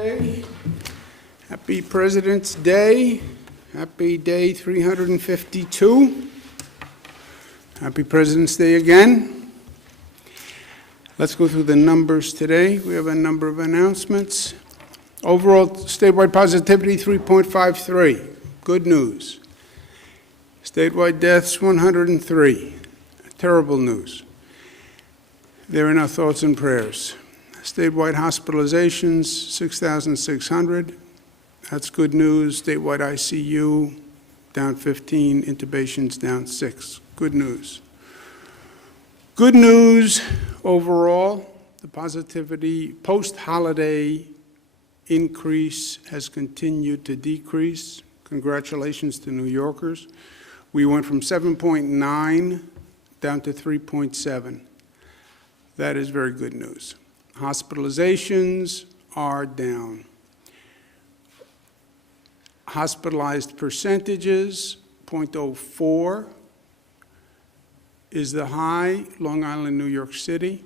Monday. Happy President's Day. Happy day 352. Happy President's Day again. Let's go through the numbers today. We have a number of announcements. Overall statewide positivity 3.53. Good news. Statewide deaths 103. Terrible news. They're in our thoughts and prayers. Statewide hospitalizations 6,600. That's good news. Statewide ICU down 15. Intubations down 6. Good news. Good news overall. The positivity post-holiday increase has continued to decrease. Congratulations to New Yorkers. We went from 7.9 down to 3.7. That is very good news. Hospitalizations are down. Hospitalized percentages, 0.04 is the high, Long Island, New York City.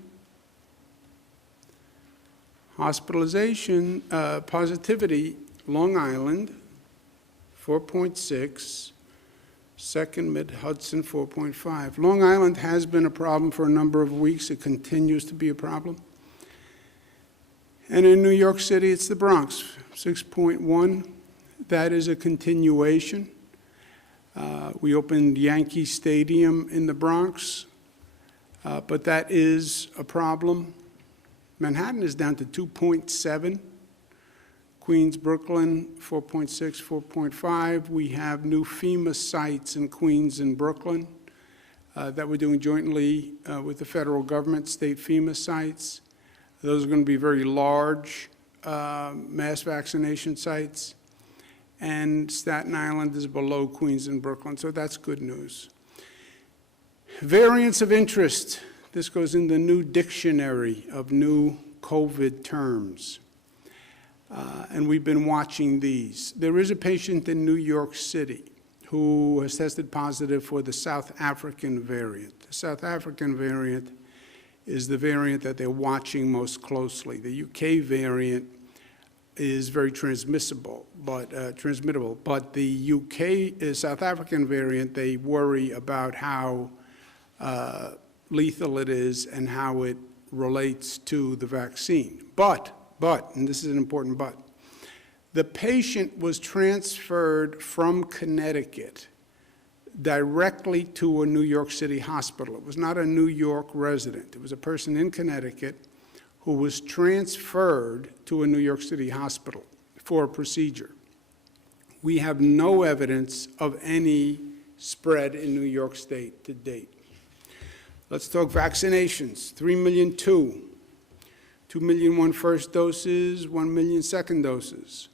Hospitalization, positivity, Long Island, 4.6. Second, Mid-Hudson, 4.5. Long Island has been a problem for a number of weeks. It continues to be a problem. And in New York City, it's the Bronx, 6.1. That is a continuation. We opened Yankee Stadium in the Bronx, but that is a problem. Manhattan is down to 2.7. Queens, Brooklyn, 4.6, 4.5. We have new FEMA sites in Queens and Brooklyn that we're doing jointly with the federal government, state FEMA sites. Those are going to be very large mass vaccination sites. And Staten Island is below Queens and Brooklyn, so that's good news. Variants of interest. This goes in the new dictionary of new COVID terms. And we've been watching these. There is a patient in New York City who has tested positive for the South African variant. The South African variant is the variant that they're watching most closely. The UK variant is very transmissible, but the UK South African variant, they worry about how lethal it is and how it relates to the vaccine. But, and this is an important but, the patient was transferred from Connecticut directly to a New York City hospital. It was not a New York resident. It was a person in Connecticut who was transferred to a New York City hospital for a procedure. We have no evidence of any spread in New York State to date. Let's talk vaccinations. 3,000,002. 2,000,001 first doses, 1,000,000 second doses.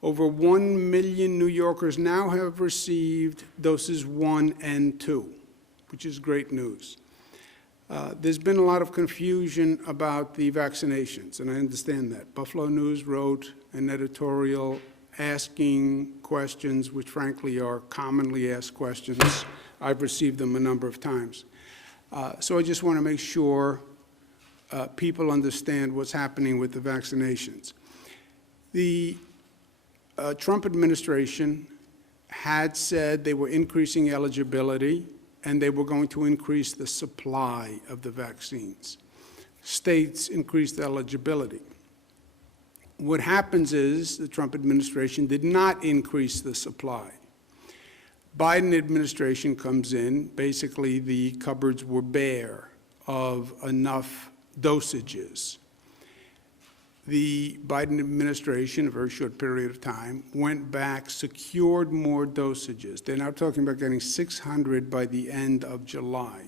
Over 1 million New Yorkers now have received doses 1 and 2, which is great news. There's been a lot of confusion about the vaccinations, and I understand that. Buffalo News wrote an editorial asking questions, which frankly are commonly asked questions. I've received them a number of times. So I just want to make sure people understand what's happening with the vaccinations. The Trump administration had said they were increasing eligibility and they were going to increase the supply of the vaccines. States increased eligibility. What happens is the Trump administration did not increase the supply. Biden administration comes in, basically the cupboards were bare of enough dosages. The Biden administration, a very short period of time, went back, secured more dosages. They're now talking about getting 600 by the end of July.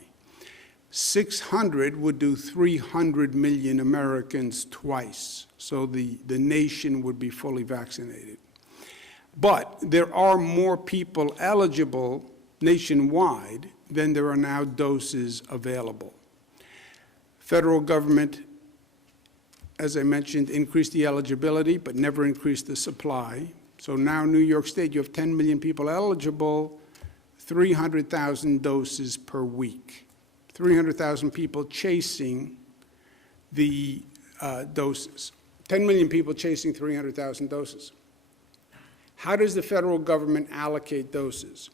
600 would do 300 million Americans twice, so the nation would be fully vaccinated. But there are more people eligible nationwide than there are now doses available. Federal government, as I mentioned, increased the eligibility, but never increased the supply. So now New York State, you have 10 million people eligible, 300,000 doses per week. 300,000 people chasing the doses. 10 million people chasing 300,000 doses. How does the federal government allocate doses?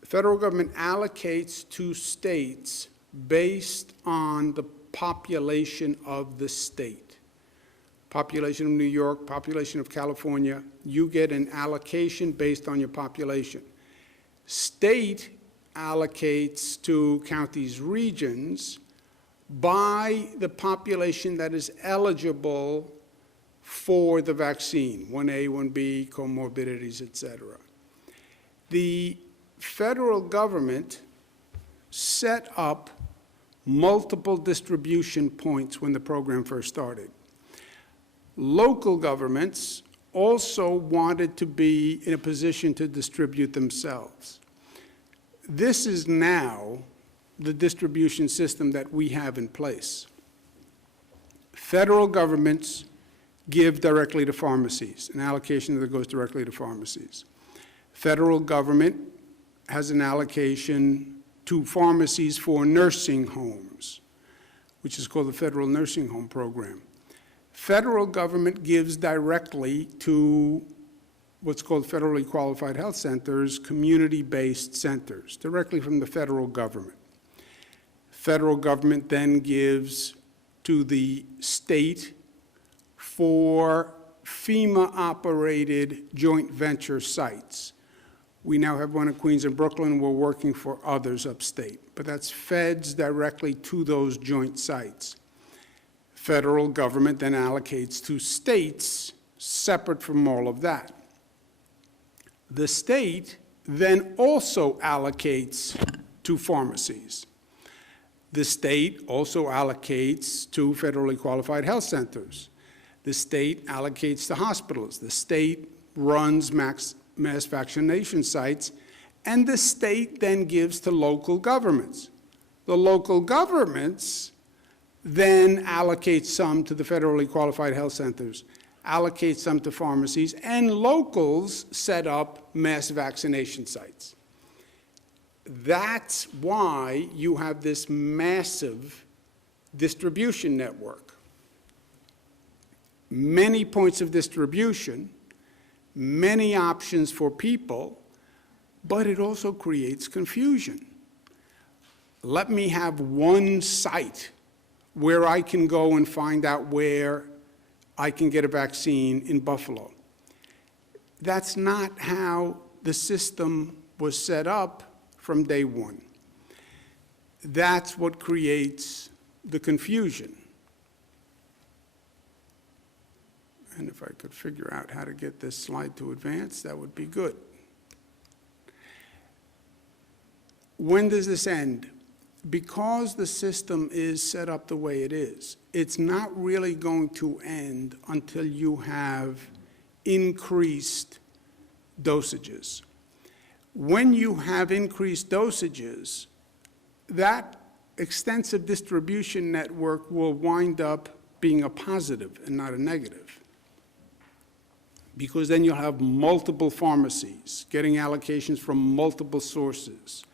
The federal government allocates to states based on the population of the state. Population of New York, population of California, you get an allocation based on your population. State allocates to counties, regions, by the population that is eligible for the vaccine, 1A, 1B, comorbidities, et cetera. The federal government set up multiple distribution points when the program first started. Local governments also wanted to be in a position to distribute themselves. This is now the distribution system that we have in place. Federal governments give directly to pharmacies, an allocation that goes directly to pharmacies. Federal government has an allocation to pharmacies for nursing homes, which is called the Federal Nursing Home Program. Federal government gives directly to what's called federally qualified health centers, community-based centers, directly from the federal government. Federal government then gives to the state for FEMA-operated joint venture sites. We now have one in Queens and Brooklyn. We're working for others upstate. But that's feds directly to those joint sites. Federal government then allocates to states separate from all of that. The state then also allocates to pharmacies. The state also allocates to federally qualified health centers. The state allocates to hospitals. The state runs mass vaccination sites, and the state then gives to local governments. The local governments then allocate some to the federally qualified health centers, allocate some to pharmacies, and locals set up mass vaccination sites. That's why you have this massive distribution network. Many points of distribution, many options for people, but it also creates confusion. Let me have one site where I can go and find out where I can get a vaccine in Buffalo. That's not how the system was set up from day one. That's what creates the confusion. And if I could figure out how to get this slide to advance, that would be good. When does this end? Because the system is set up the way it is, it's not really going to end until you have increased dosages. When you have increased dosages, that extensive distribution network will wind up being a positive and not a negative. Because then you'll have multiple pharmacies getting allocations from multiple sources,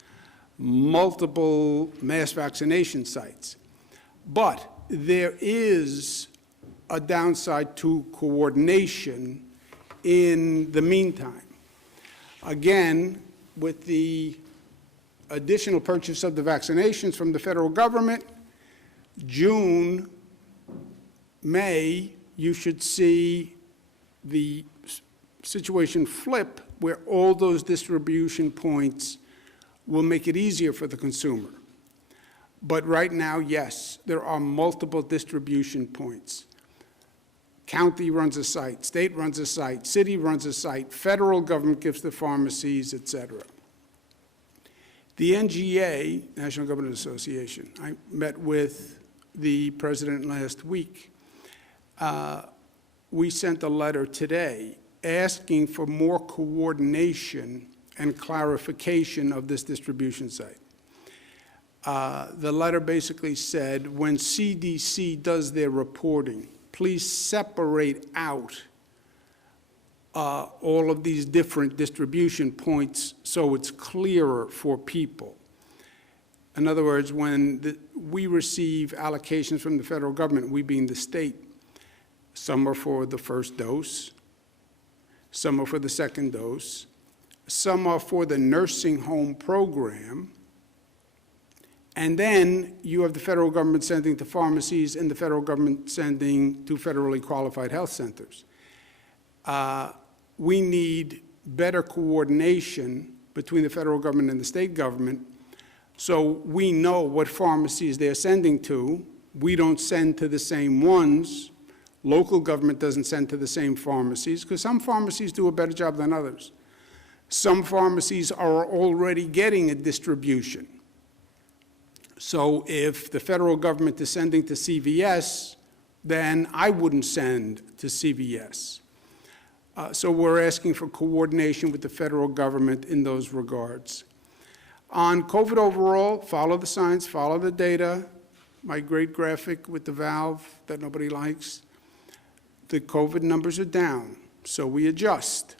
multiple mass vaccination sites. But there is a downside to coordination in the meantime. Again, with the additional purchase of the vaccinations from the federal government, June, May, you should see the situation flip where all those distribution points will make it easier for the consumer. But right now, yes, there are multiple distribution points. County runs a site, state runs a site, city runs a site, federal government gives to pharmacies, et cetera. The NGA, National Government Association, I met with the president last week. We sent a letter today asking for more coordination and clarification of this distribution site. The letter basically said, when CDC does their reporting, please separate out all of these different distribution points so it's clearer for people. In other words, when we receive allocations from the federal government, we being the state, Some are for the first dose. Some are for the second dose. Some are for the nursing home program. And then you have the federal government sending to pharmacies and the federal government sending to federally qualified health centers. We need better coordination between the federal government and the state government so we know what pharmacies they're sending to. We don't send to the same ones. Local government doesn't send to the same pharmacies because some pharmacies do a better job than others. Some pharmacies are already getting a distribution. So if the federal government is sending to CVS, then I wouldn't send to CVS. So we're asking for coordination with the federal government in those regards. On COVID overall, follow the science, follow the data. My great graphic with the valve that nobody likes. The COVID numbers are down, so we adjust.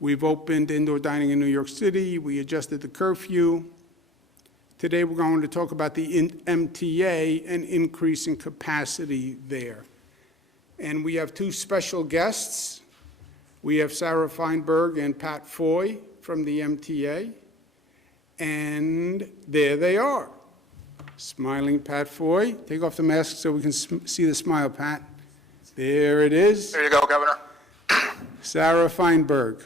We've opened indoor dining in New York City. We adjusted the curfew. Today we're going to talk about the MTA and increase in capacity there. And we have two special guests. We have Sarah Feinberg and Pat Foy from the MTA. And there they are. Smiling Pat Foy. Take off the mask so we can see the smile, Pat. There it is. There you go, Governor. Sarah Feinberg.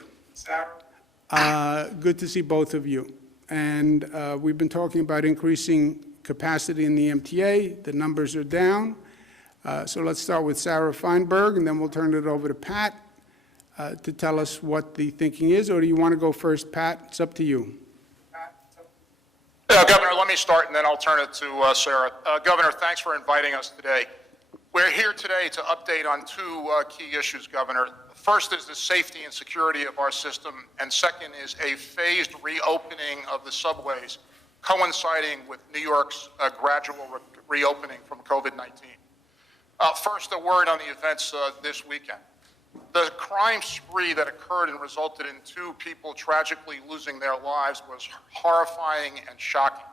Good to see both of you. And we've been talking about increasing capacity in the MTA. The numbers are down. So let's start with Sarah Feinberg, and then we'll turn it over to Pat to tell us what the thinking is. Or do you want to go first, Pat? It's up to you. Governor, let me start, and then I'll turn it to Sarah. Governor, thanks for inviting us today. We're here today to update on two key issues, Governor. First is the safety and security of our system, and second is a phased reopening of the subways, coinciding with New York's gradual reopening from COVID-19. First, a word on the events this weekend. The crime spree that occurred and resulted in two people tragically losing their lives was horrifying and shocking.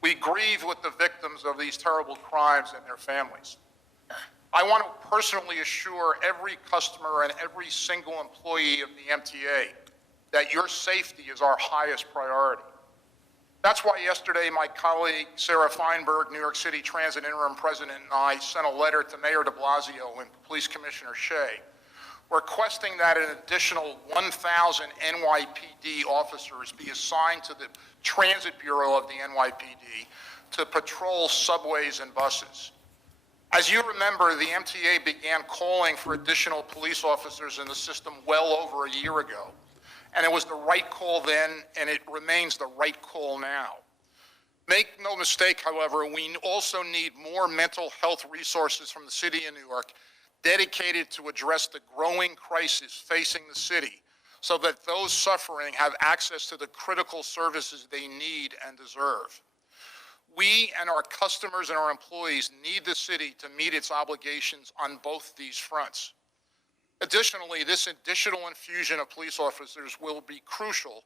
We grieve with the victims of these terrible crimes and their families. I want to personally assure every customer and every single employee of the MTA that your safety is our highest priority. That's why yesterday my colleague Sarah Feinberg, New York City Transit Interim President, and I sent a letter to Mayor de Blasio and Police Commissioner Shea requesting that an additional 1,000 NYPD officers be assigned to the Transit Bureau of the NYPD to patrol subways and buses. As you remember, the MTA began calling for additional police officers in the system well over a year ago. And it was the right call then, and it remains the right call now. Make no mistake, however, we also need more mental health resources from the city of New York dedicated to address the growing crisis facing the city so that those suffering have access to the critical services they need and deserve. We and our customers and our employees need the city to meet its obligations on both these fronts. Additionally, this additional infusion of police officers will be crucial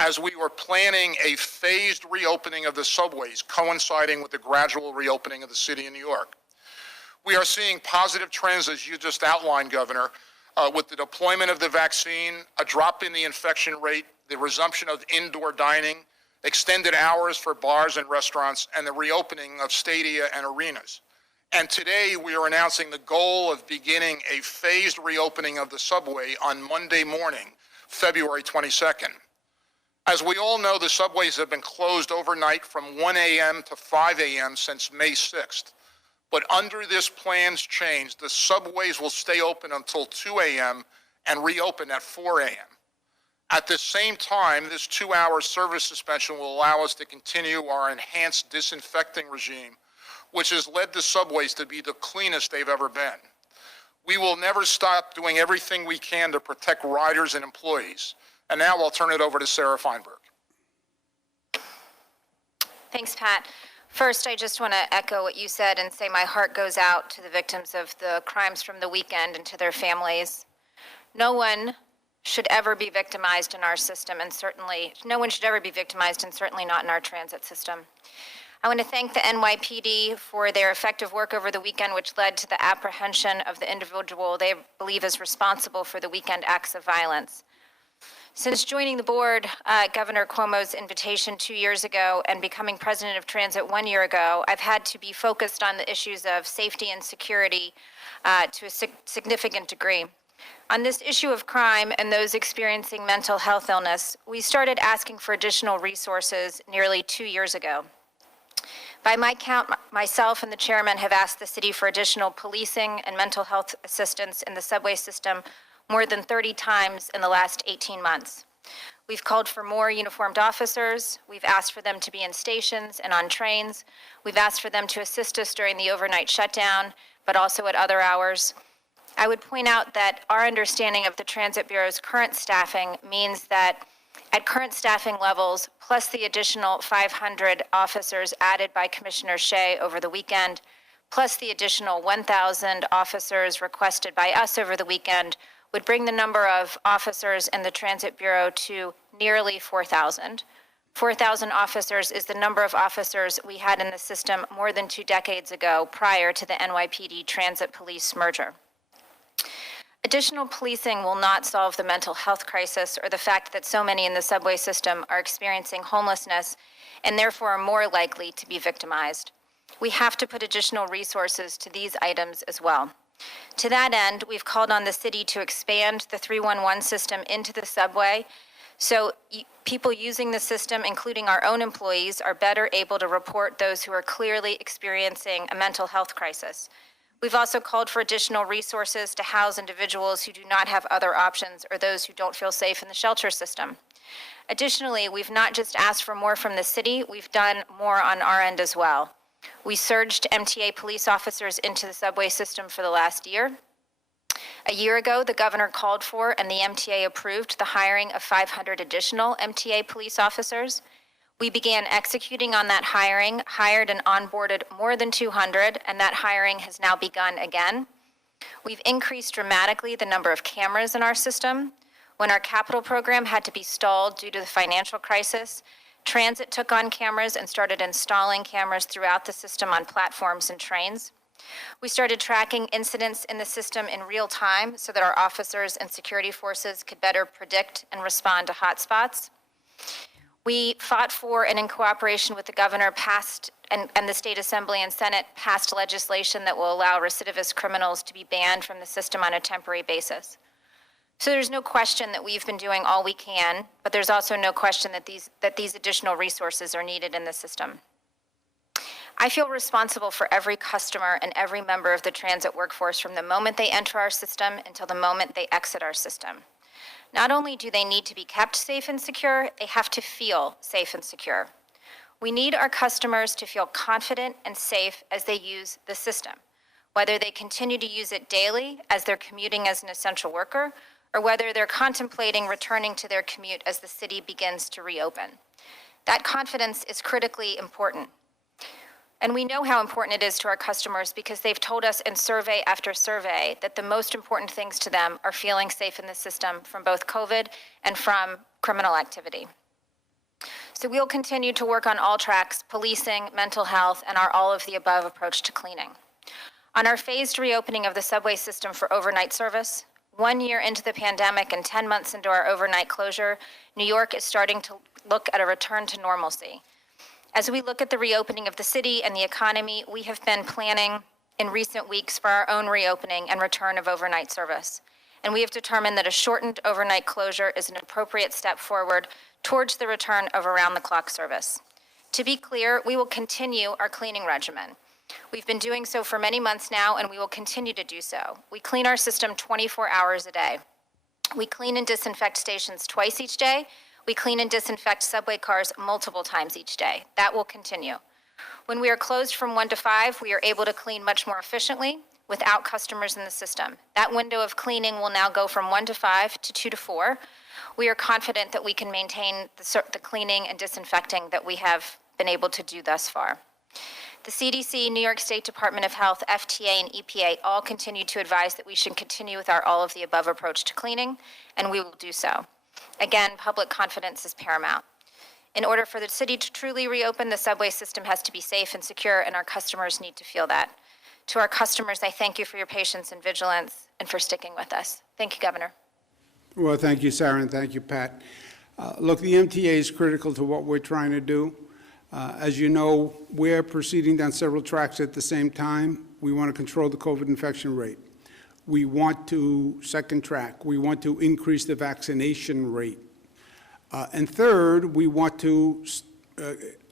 as we are planning a phased reopening of the subways coinciding with the gradual reopening of the city of New York. We are seeing positive trends, as you just outlined, Governor, with the deployment of the vaccine, a drop in the infection rate, the resumption of indoor dining, extended hours for bars and restaurants, and the reopening of stadia and arenas. And today we are announcing the goal of beginning a phased reopening of the subway on Monday morning, February 22nd. As we all know, the subways have been closed overnight from 1 a.m. to 5 a.m. since May 6th. But under this plan's change, the subways will stay open until 2 a.m. and reopen at 4 a.m. At the same time, this 2-hour service suspension will allow us to continue our enhanced disinfecting regime, which has led the subways to be the cleanest they've ever been. We will never stop doing everything we can to protect riders and employees. And now I'll turn it over to Sarah Feinberg. Thanks, Pat. First, I just want to echo what you said and say my heart goes out to the victims of the crimes from the weekend and to their families. No one should ever be victimized in our system, and certainly no one should ever be victimized, and certainly not in our transit system. I want to thank the NYPD for their effective work over the weekend, which led to the apprehension of the individual they believe is responsible for the weekend acts of violence. Since joining the board at Governor Cuomo's invitation 2 years ago and becoming president of Transit 1 year ago, I've had to be focused on the issues of safety and security to a significant degree. On this issue of crime and those experiencing mental health illness, we started asking for additional resources nearly 2 years ago. By my count, myself and the chairman have asked the city for additional policing and mental health assistance in the subway system more than 30 times in the last 18 months. We've called for more uniformed officers. We've asked for them to be in stations and on trains. We've asked for them to assist us during the overnight shutdown, but also at other hours. I would point out that our understanding of the Transit Bureau's current staffing means that at current staffing levels, plus the additional 500 officers added by Commissioner Shea over the weekend, plus the additional 1,000 officers requested by us over the weekend, would bring the number of officers in the Transit Bureau to nearly 4,000. 4,000 officers is the number of officers we had in the system more than 2 decades ago prior to the NYPD Transit Police merger. Additional policing will not solve the mental health crisis or the fact that so many in the subway system are experiencing homelessness and therefore are more likely to be victimized. We have to put additional resources to these items as well. To that end, we've called on the city to expand the 311 system into the subway so people using the system, including our own employees, are better able to report those who are clearly experiencing a mental health crisis. We've also called for additional resources to house individuals who do not have other options or those who don't feel safe in the shelter system. Additionally, we've not just asked for more from the city, we've done more on our end as well. We surged MTA police officers into the subway system for the last year. A year ago, the governor called for and the MTA approved the hiring of 500 additional MTA police officers. We began executing on that hiring, hired and onboarded more than 200, and that hiring has now begun again. We've increased dramatically the number of cameras in our system. When our capital program had to be stalled due to the financial crisis, Transit took on cameras and started installing cameras throughout the system on platforms and trains. We started tracking incidents in the system in real time so that our officers and security forces could better predict and respond to hotspots. We fought for and in cooperation with the governor passed and the state assembly and Senate passed legislation that will allow recidivist criminals to be banned from the system on a temporary basis. So there's no question that we've been doing all we can, but there's also no question that these additional resources are needed in the system. I feel responsible for every customer and every member of the transit workforce from the moment they enter our system until the moment they exit our system. Not only do they need to be kept safe and secure, they have to feel safe and secure. We need our customers to feel confident and safe as they use the system, whether they continue to use it daily as they're commuting as an essential worker, or whether they're contemplating returning to their commute as the city begins to reopen. That confidence is critically important. And we know how important it is to our customers because they've told us in survey after survey that the most important things to them are feeling safe in the system from both COVID and from criminal activity. So we'll continue to work on all tracks, policing, mental health, and our all-of-the-above approach to cleaning. On our phased reopening of the subway system for overnight service, 1 year into the pandemic and 10 months into our overnight closure, New York is starting to look at a return to normalcy. As we look at the reopening of the city and the economy, we have been planning in recent weeks for our own reopening and return of overnight service. And we have determined that a shortened overnight closure is an appropriate step forward towards the return of around-the-clock service. To be clear, we will continue our cleaning regimen. We've been doing so for many months now, and we will continue to do so. We clean our system 24 hours a day. We clean and disinfect stations twice each day. We clean and disinfect subway cars multiple times each day. That will continue. When we are closed from 1 to 5, we are able to clean much more efficiently without customers in the system. That window of cleaning will now go from 1 to 5 to 2 to 4. We are confident that we can maintain the cleaning and disinfecting that we have been able to do thus far. The CDC, New York State Department of Health, FTA, and EPA all continue to advise that we should continue with our all-of-the-above approach to cleaning, and we will do so. Again, public confidence is paramount. In order for the city to truly reopen, the subway system has to be safe and secure, and our customers need to feel that. To our customers, I thank you for your patience and vigilance and for sticking with us. Thank you, Governor. Well, thank you, Sarah, and thank you, Pat. Look, the MTA is critical to what we're trying to do. As you know, we're proceeding down several tracks at the same time. We want to control the COVID infection rate. We want to, second track, we want to increase the vaccination rate. And third, we want to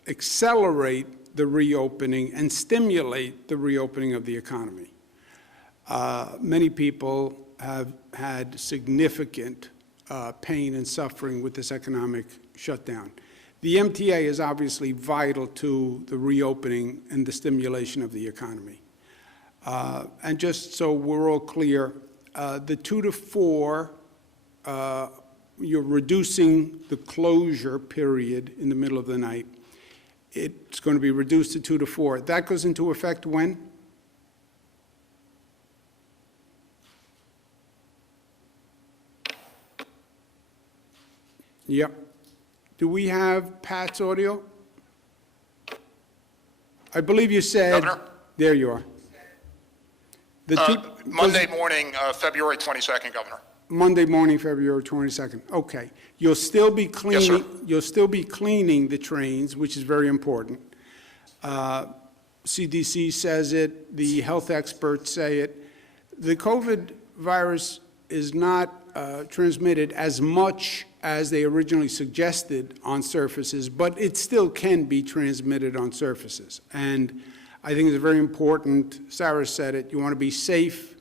accelerate the reopening and stimulate the reopening of the economy. Many people have had significant pain and suffering with this economic shutdown. The MTA is obviously vital to the reopening and the stimulation of the economy. And just so we're all clear, the 2 to 4, you're reducing the closure period in the middle of the night. It's going to be reduced to 2 to 4. That goes into effect when? Yep. Do we have Pat's audio? I believe you said. Governor? There you are. Monday morning, February 22nd, Governor. Monday morning, February 22nd. Okay. You'll still be cleaning. Yes, sir. You'll still be cleaning the trains, which is very important. CDC says it. The health experts say it. The COVID virus is not transmitted as much as they originally suggested on surfaces, but it still can be transmitted on surfaces. And I think it's very important, Sarah said it, you want to be safe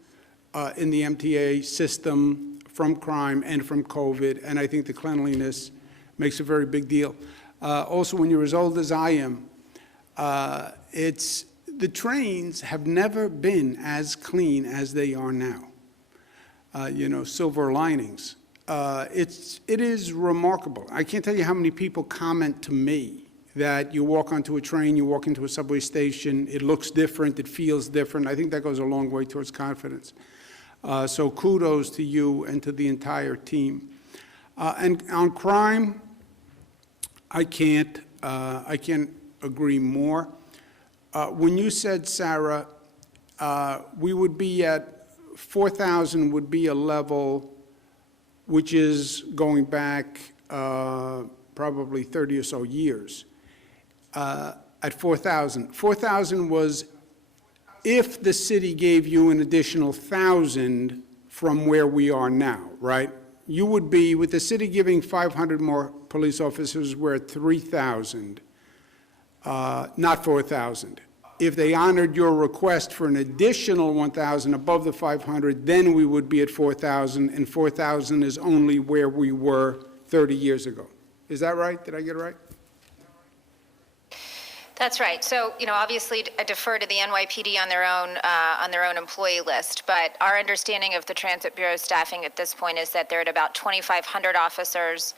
in the MTA system from crime and from COVID, and I think the cleanliness makes a very big deal. Also, when you're as old as I am, the trains have never been as clean as they are now. Silver linings. It is remarkable. I can't tell you how many people comment to me that you walk onto a train, you walk into a subway station, it looks different, it feels different. I think that goes a long way towards confidence. So kudos to you and to the entire team. And on crime, I can't agree more. When you said, Sarah, we would be at 4,000 would be a level which is going back probably 30 or so years. At 4,000. 4,000 was if the city gave you an additional 1,000 from where we are now, right? You would be, with the city giving 500 more police officers, we're at 3,000, not 4,000. If they honored your request for an additional 1,000 above the 500, then we would be at 4,000, and 4,000 is only where we were 30 years ago. Is that right? Did I get it right? That's right. So, obviously, I defer to the NYPD on their own employee list. But our understanding of the Transit Bureau staffing at this point is that they're at about 2,500 officers.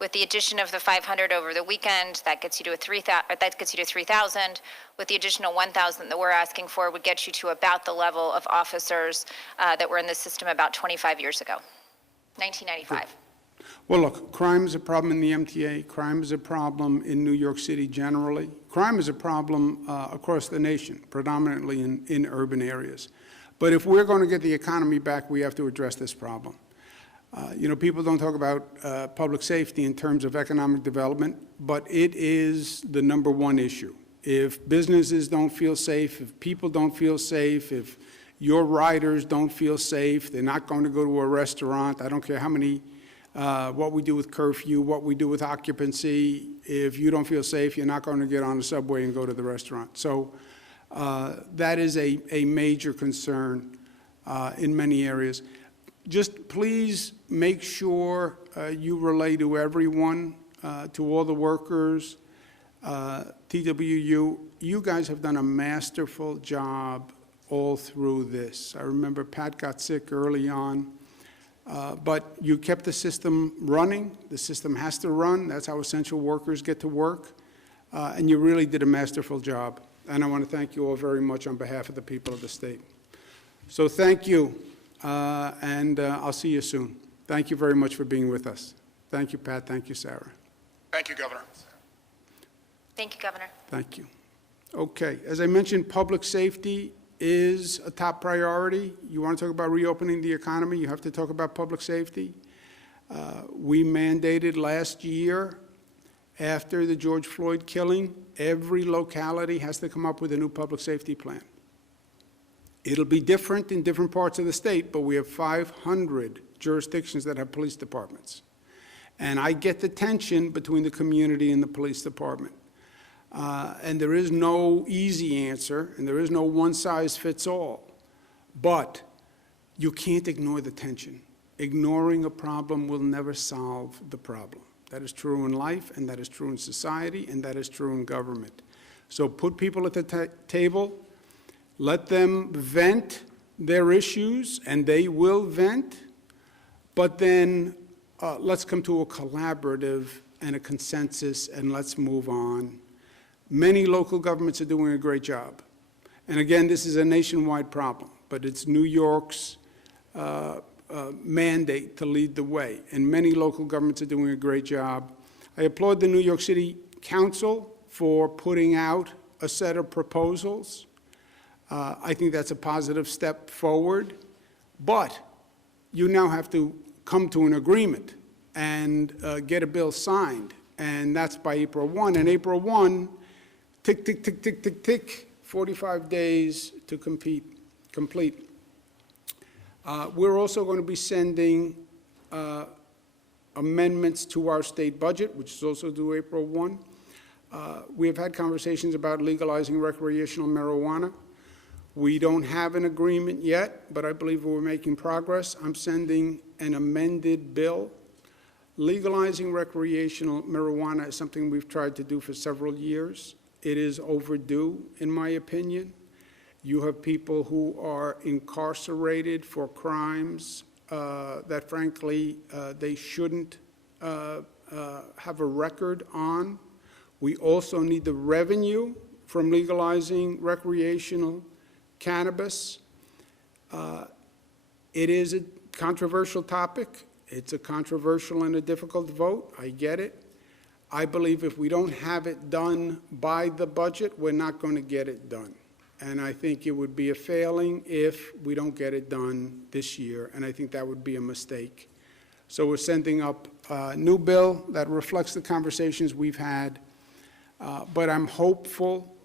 With the addition of the 500 over the weekend, that gets you to 3,000. With the additional 1,000 that we're asking for, would get you to about the level of officers that were in the system about 25 years ago, 1995. Well, look, crime is a problem in the MTA. Crime is a problem in New York City generally. Crime is a problem across the nation, predominantly in urban areas. But if we're going to get the economy back, we have to address this problem. People don't talk about public safety in terms of economic development, but it is the #1 issue. If businesses don't feel safe, if people don't feel safe, if your riders don't feel safe, they're not going to go to a restaurant. I don't care how many, what we do with curfew, what we do with occupancy. If you don't feel safe, you're not going to get on the subway and go to the restaurant. So that is a major concern in many areas. Just please make sure you relay to everyone, to all the workers, TWU. You guys have done a masterful job all through this. I remember Pat got sick early on, but you kept the system running. The system has to run. That's how essential workers get to work. And you really did a masterful job. And I want to thank you all very much on behalf of the people of the state. So thank you. And I'll see you soon. Thank you very much for being with us. Thank you, Pat. Thank you, Sarah. Thank you, Governor. Thank you, Governor. Thank you. Okay, as I mentioned, public safety is a top priority. You want to talk about reopening the economy, you have to talk about public safety. We mandated last year, after the George Floyd killing, every locality has to come up with a new public safety plan. It'll be different in different parts of the state, but we have 500 jurisdictions that have police departments. And I get the tension between the community and the police department. And there is no easy answer, and there is no one-size-fits-all. But you can't ignore the tension. Ignoring a problem will never solve the problem. That is true in life, and that is true in society, and that is true in government. So put people at the table, let them vent their issues, and they will vent, but then let's come to a collaborative and a consensus, and let's move on. Many local governments are doing a great job. And again, this is a nationwide problem, but it's New York's mandate to lead the way. And many local governments are doing a great job. I applaud the New York City Council for putting out a set of proposals. I think that's a positive step forward. But you now have to come to an agreement and get a bill signed. And that's by April 1. And April 1, tick, tick, tick, tick, tick, tick, 45 days to complete. We're also going to be sending amendments to our state budget, which is also due April 1. We have had conversations about legalizing recreational marijuana. We don't have an agreement yet, but I believe we're making progress. I'm sending an amended bill. Legalizing recreational marijuana is something we've tried to do for several years. It is overdue, in my opinion. You have people who are incarcerated for crimes that, frankly, they shouldn't have a record on. We also need the revenue from legalizing recreational cannabis. It is a controversial topic. It's a controversial and a difficult vote. I get it. I believe if we don't have it done by the budget, we're not going to get it done. And I think it would be a failing if we don't get it done this year, and I think that would be a mistake. So we're sending up a new bill that reflects the conversations we've had, but I'm hopeful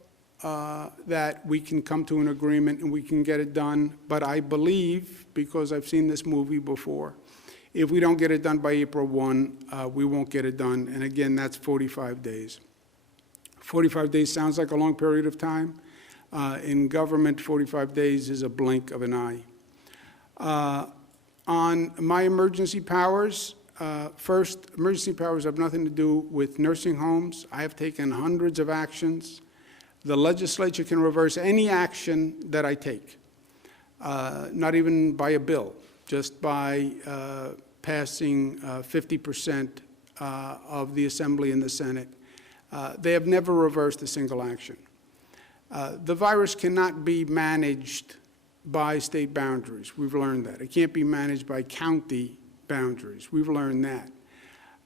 that we can come to an agreement and we can get it done. But I believe, because I've seen this movie before, if we don't get it done by April 1, we won't get it done. And again, that's 45 days. 45 days sounds like a long period of time. In government, 45 days is a blink of an eye. On my emergency powers, first, emergency powers have nothing to do with nursing homes. I have taken hundreds of actions. The legislature can reverse any action that I take, not even by a bill, just by passing 50% of the Assembly and the Senate. They have never reversed a single action. The virus cannot be managed by state boundaries. We've learned that. It can't be managed by county boundaries. We've learned that.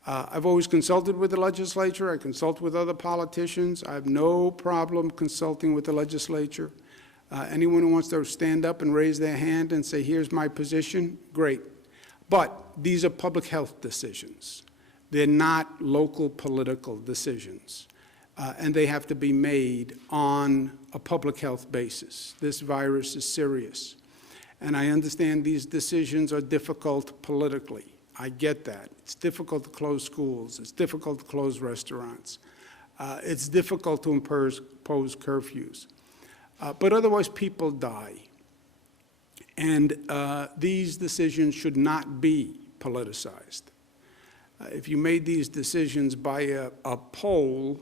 I've always consulted with the legislature. I consult with other politicians. I have no problem consulting with the legislature. Anyone who wants to stand up and raise their hand and say, here's my position, great. But these are public health decisions. They're not local political decisions. And they have to be made on a public health basis. This virus is serious. And I understand these decisions are difficult politically. I get that. It's difficult to close schools. It's difficult to close restaurants. It's difficult to impose curfews. But otherwise, people die. And these decisions should not be politicized. If you made these decisions by a poll,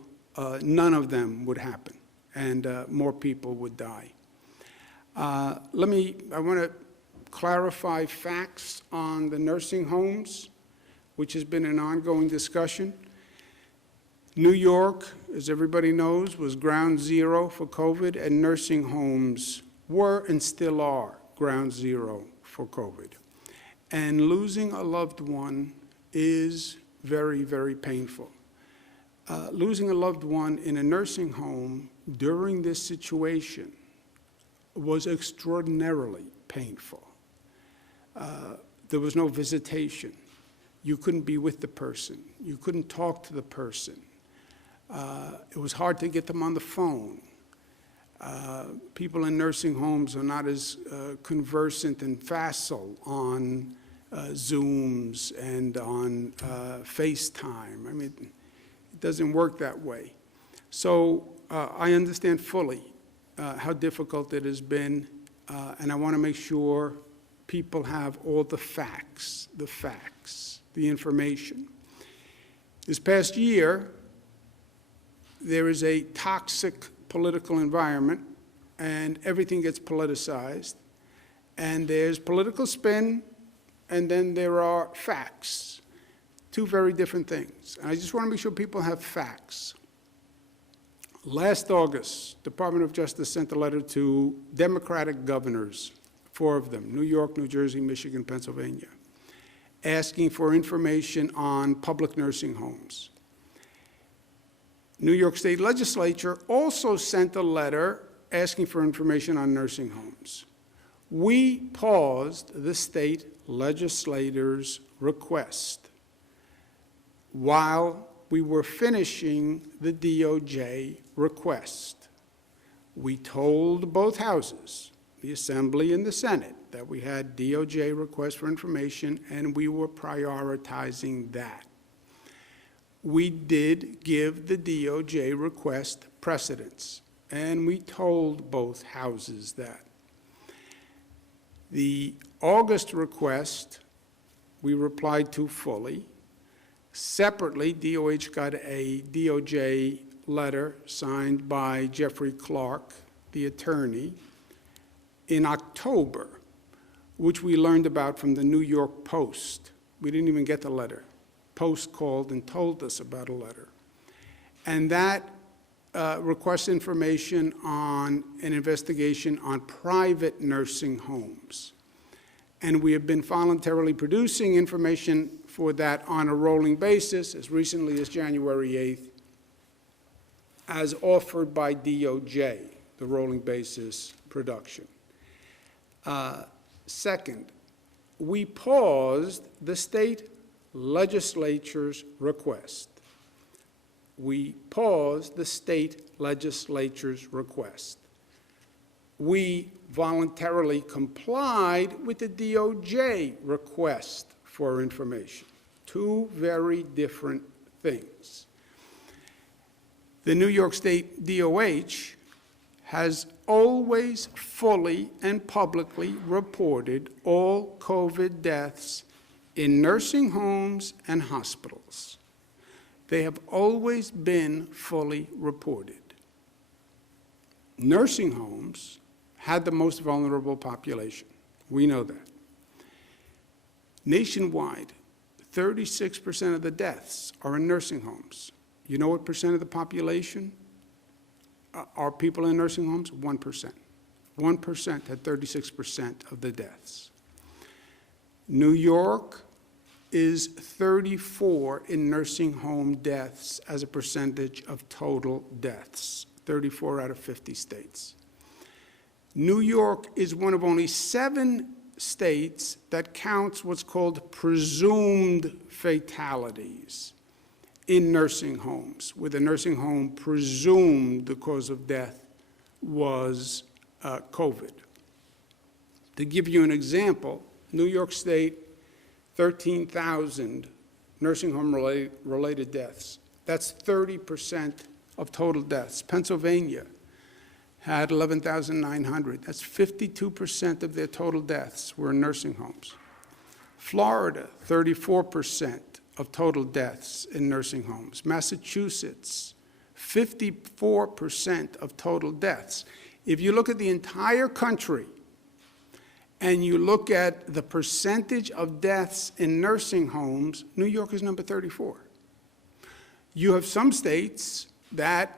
none of them would happen, and more people would die. I want to clarify facts on the nursing homes, which has been an ongoing discussion. New York, as everybody knows, was ground zero for COVID, and nursing homes were and still are ground zero for COVID. And losing a loved one is very, very painful. Losing a loved one in a nursing home during this situation was extraordinarily painful. There was no visitation. You couldn't be with the person. You couldn't talk to the person. It was hard to get them on the phone. People in nursing homes are not as conversant and facile on Zooms and on FaceTime. I mean, it doesn't work that way. So I understand fully how difficult it has been, and I want to make sure people have all the facts, the information. This past year, there is a toxic political environment, and everything gets politicized, and there's political spin, and then there are facts, two very different things. And I just want to make sure people have facts. Last August, Department of Justice sent a letter to Democratic governors, 4 of them, New York, New Jersey, Michigan, Pennsylvania, asking for information on public nursing homes. New York State Legislature also sent a letter asking for information on nursing homes. We paused the state legislators' request while we were finishing the DOJ request. We told both houses, the Assembly and the Senate, that we had DOJ requests for information and we were prioritizing that. We did give the DOJ request precedence, and we told both houses that. The August request, we replied to fully. Separately, DOH got a DOJ letter signed by Jeffrey Clark, the attorney, in October, which we learned about from the New York Post. We didn't even get the letter. Post called and told us about a letter. And that requests information on an investigation on private nursing homes. And we have been voluntarily producing information for that on a rolling basis as recently as January 8th, as offered by DOJ, the rolling basis production. Second, we paused the state legislature's request. We paused the state legislature's request. We voluntarily complied with the DOJ request for information. Two very different things. The New York State DOH has always fully and publicly reported all COVID deaths in nursing homes and hospitals. They have always been fully reported. Nursing homes had the most vulnerable population. We know that. Nationwide, 36% of the deaths are in nursing homes. You know what percent of the population are people in nursing homes? 1%. 1% had 36% of the deaths. New York is 34 in nursing home deaths as a percentage of total deaths, 34 out of 50 states. New York is one of only 7 states that counts what's called presumed fatalities in nursing homes, where the nursing home presumed the cause of death was COVID. To give you an example, New York State, 13,000 nursing home related deaths. That's 30% of total deaths. Pennsylvania had 11,900. That's 52% of their total deaths were in nursing homes. Florida, 34% of total deaths in nursing homes. Massachusetts, 54% of total deaths. If you look at the entire country and you look at the percentage of deaths in nursing homes, New York is number 34. You have some states that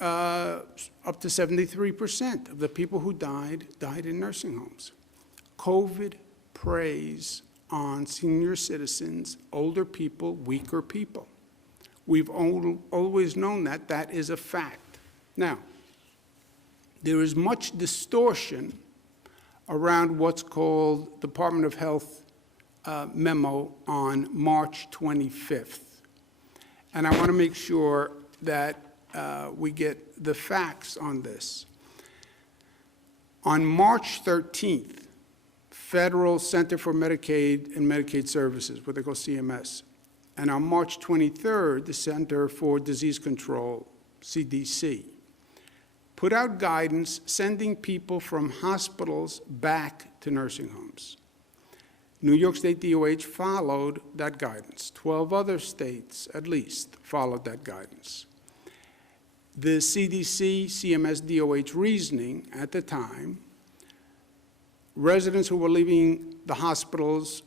up to 73% of the people who died in nursing homes. COVID preys on senior citizens, older people, weaker people. We've always known that. That is a fact. Now, there is much distortion around what's called Department of Health memo on March 25th. And I want to make sure that we get the facts on this. On March 13th, Federal Center for Medicaid and Medicaid Services, what they call CMS, and on March 23rd, the Center for Disease Control, CDC, put out guidance sending people from hospitals back to nursing homes. New York State DOH followed that guidance. 12 other states, at least, followed that guidance. The CDC, CMS, DOH reasoning at the time, residents who were leaving the hospitals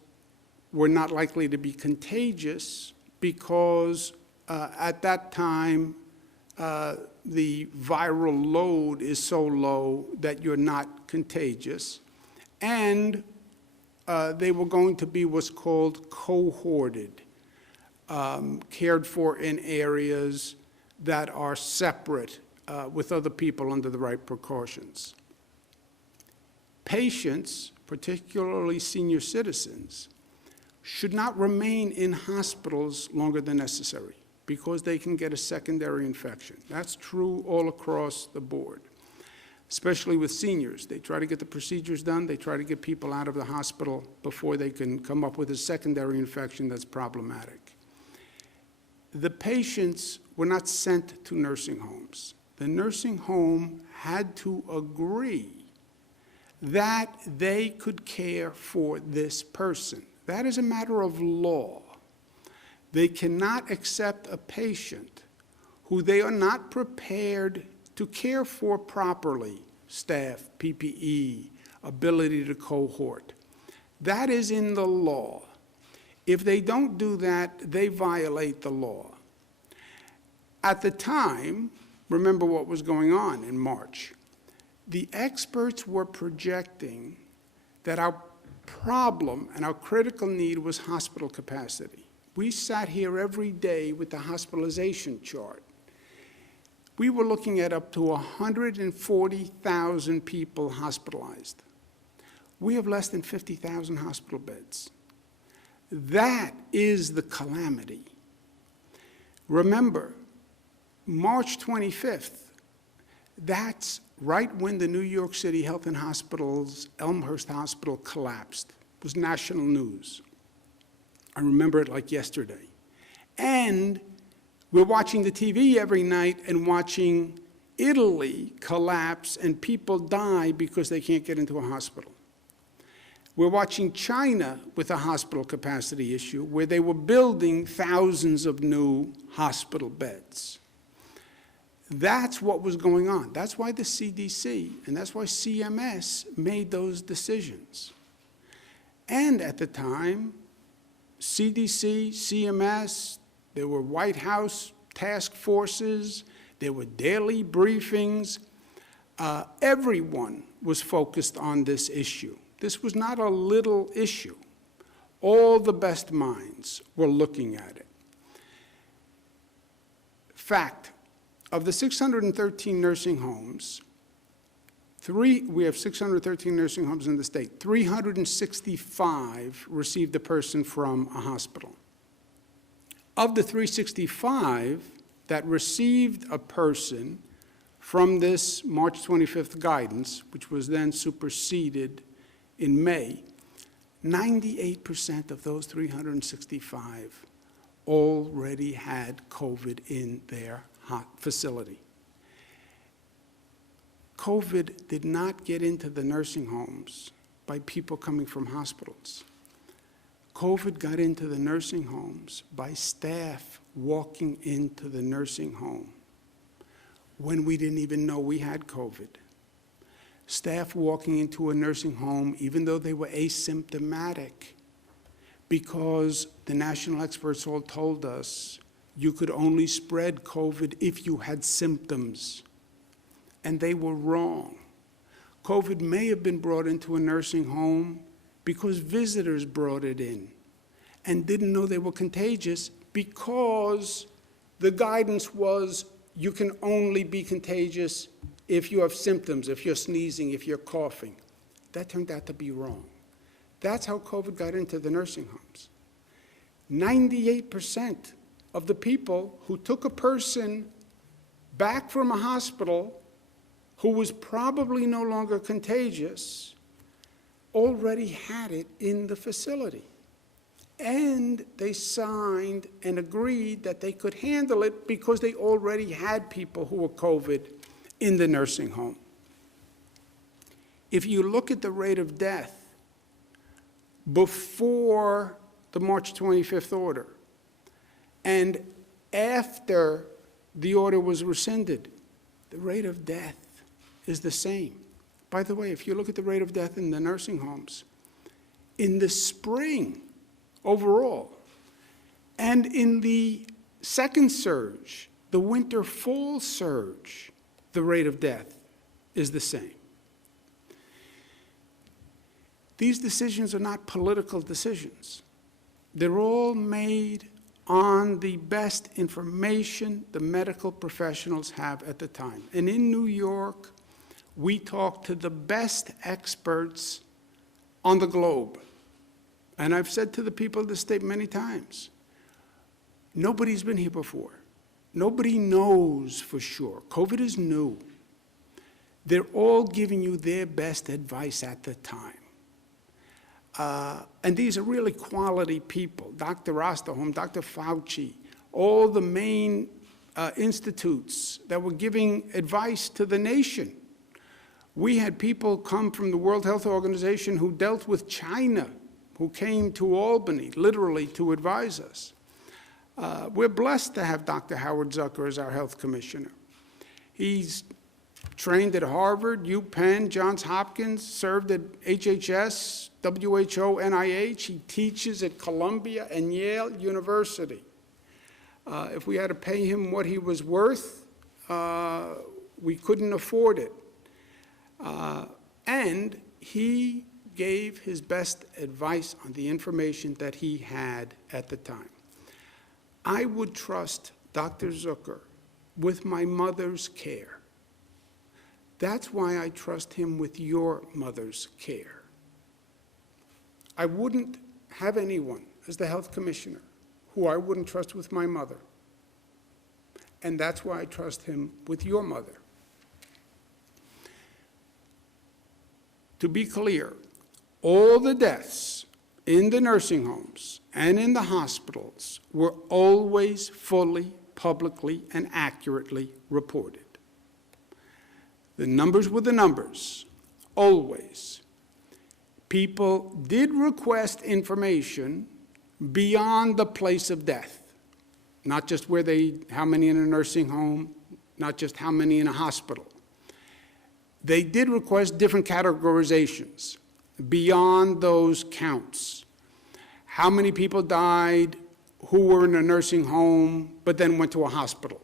were not likely to be contagious because at that time, the viral load is so low that you're not contagious, and they were going to be what's called cohorted, cared for in areas that are separate with other people under the right precautions. Patients, particularly senior citizens, should not remain in hospitals longer than necessary because they can get a secondary infection. That's true all across the board, especially with seniors. They try to get the procedures done. They try to get people out of the hospital before they can come up with a secondary infection that's problematic. The patients were not sent to nursing homes. The nursing home had to agree that they could care for this person. That is a matter of law. They cannot accept a patient who they are not prepared to care for properly, staff, PPE, ability to cohort. That is in the law. If they don't do that, they violate the law. At the time, remember what was going on in March. The experts were projecting that our problem and our critical need was hospital capacity. We sat here every day with the hospitalization chart. We were looking at up to 140,000 people hospitalized. We have less than 50,000 hospital beds. That is the calamity. Remember, March 25th, that's right when the New York City Health and Hospitals, Elmhurst Hospital collapsed. It was national news. I remember it like yesterday. And we're watching the TV every night and watching Italy collapse and people die because they can't get into a hospital. We're watching China with a hospital capacity issue where they were building thousands of new hospital beds. That's what was going on. That's why the CDC and that's why CMS made those decisions. And at the time, CDC, CMS, there were White House task forces, there were daily briefings. Everyone was focused on this issue. This was not a little issue. All the best minds were looking at it. Fact, of the 613 nursing homes, we have 613 nursing homes in the state. 365 received a person from a hospital. Of the 365 that received a person from this March 25th guidance, which was then superseded in May, 98% of those 365 already had COVID in their facility. COVID did not get into the nursing homes by people coming from hospitals. COVID got into the nursing homes by staff walking into the nursing home when we didn't even know we had COVID. Staff walking into a nursing home even though they were asymptomatic because the national experts all told us you could only spread COVID if you had symptoms. And they were wrong. COVID may have been brought into a nursing home because visitors brought it in and didn't know they were contagious because the guidance was you can only be contagious if you have symptoms, if you're sneezing, if you're coughing. That turned out to be wrong. That's how COVID got into the nursing homes. 98% of the people who took a person back from a hospital who was probably no longer contagious already had it in the facility. And they signed and agreed that they could handle it because they already had people who were COVID in the nursing home. If you look at the rate of death before the March 25th order and after the order was rescinded, the rate of death is the same. By the way, if you look at the rate of death in the nursing homes, in the spring overall, and in the second surge, the winter-fall surge, the rate of death is the same. These decisions are not political decisions. They're all made on the best information the medical professionals have at the time. And in New York, we talk to the best experts on the globe. And I've said to the people of the state many times, nobody's been here before. Nobody knows for sure. COVID is new. They're all giving you their best advice at the time. And these are really quality people. Dr. Osterholm, Dr. Fauci, all the main institutes that were giving advice to the nation. We had people come from the World Health Organization who dealt with China, who came to Albany, literally, to advise us. We're blessed to have Dr. Howard Zucker as our health commissioner. He's trained at Harvard, UPenn, Johns Hopkins, served at HHS, WHO, NIH. He teaches at Columbia and Yale University. If we had to pay him what he was worth, we couldn't afford it. And he gave his best advice on the information that he had at the time. I would trust Dr. Zucker with my mother's care. That's why I trust him with your mother's care. I wouldn't have anyone as the health commissioner who I wouldn't trust with my mother. And that's why I trust him with your mother. To be clear, all the deaths in the nursing homes and in the hospitals were always fully, publicly, and accurately reported. The numbers were the numbers, always. People did request information beyond the place of death, not just how many in a nursing home, not just how many in a hospital. They did request different categorizations beyond those counts. How many people died who were in a nursing home but then went to a hospital?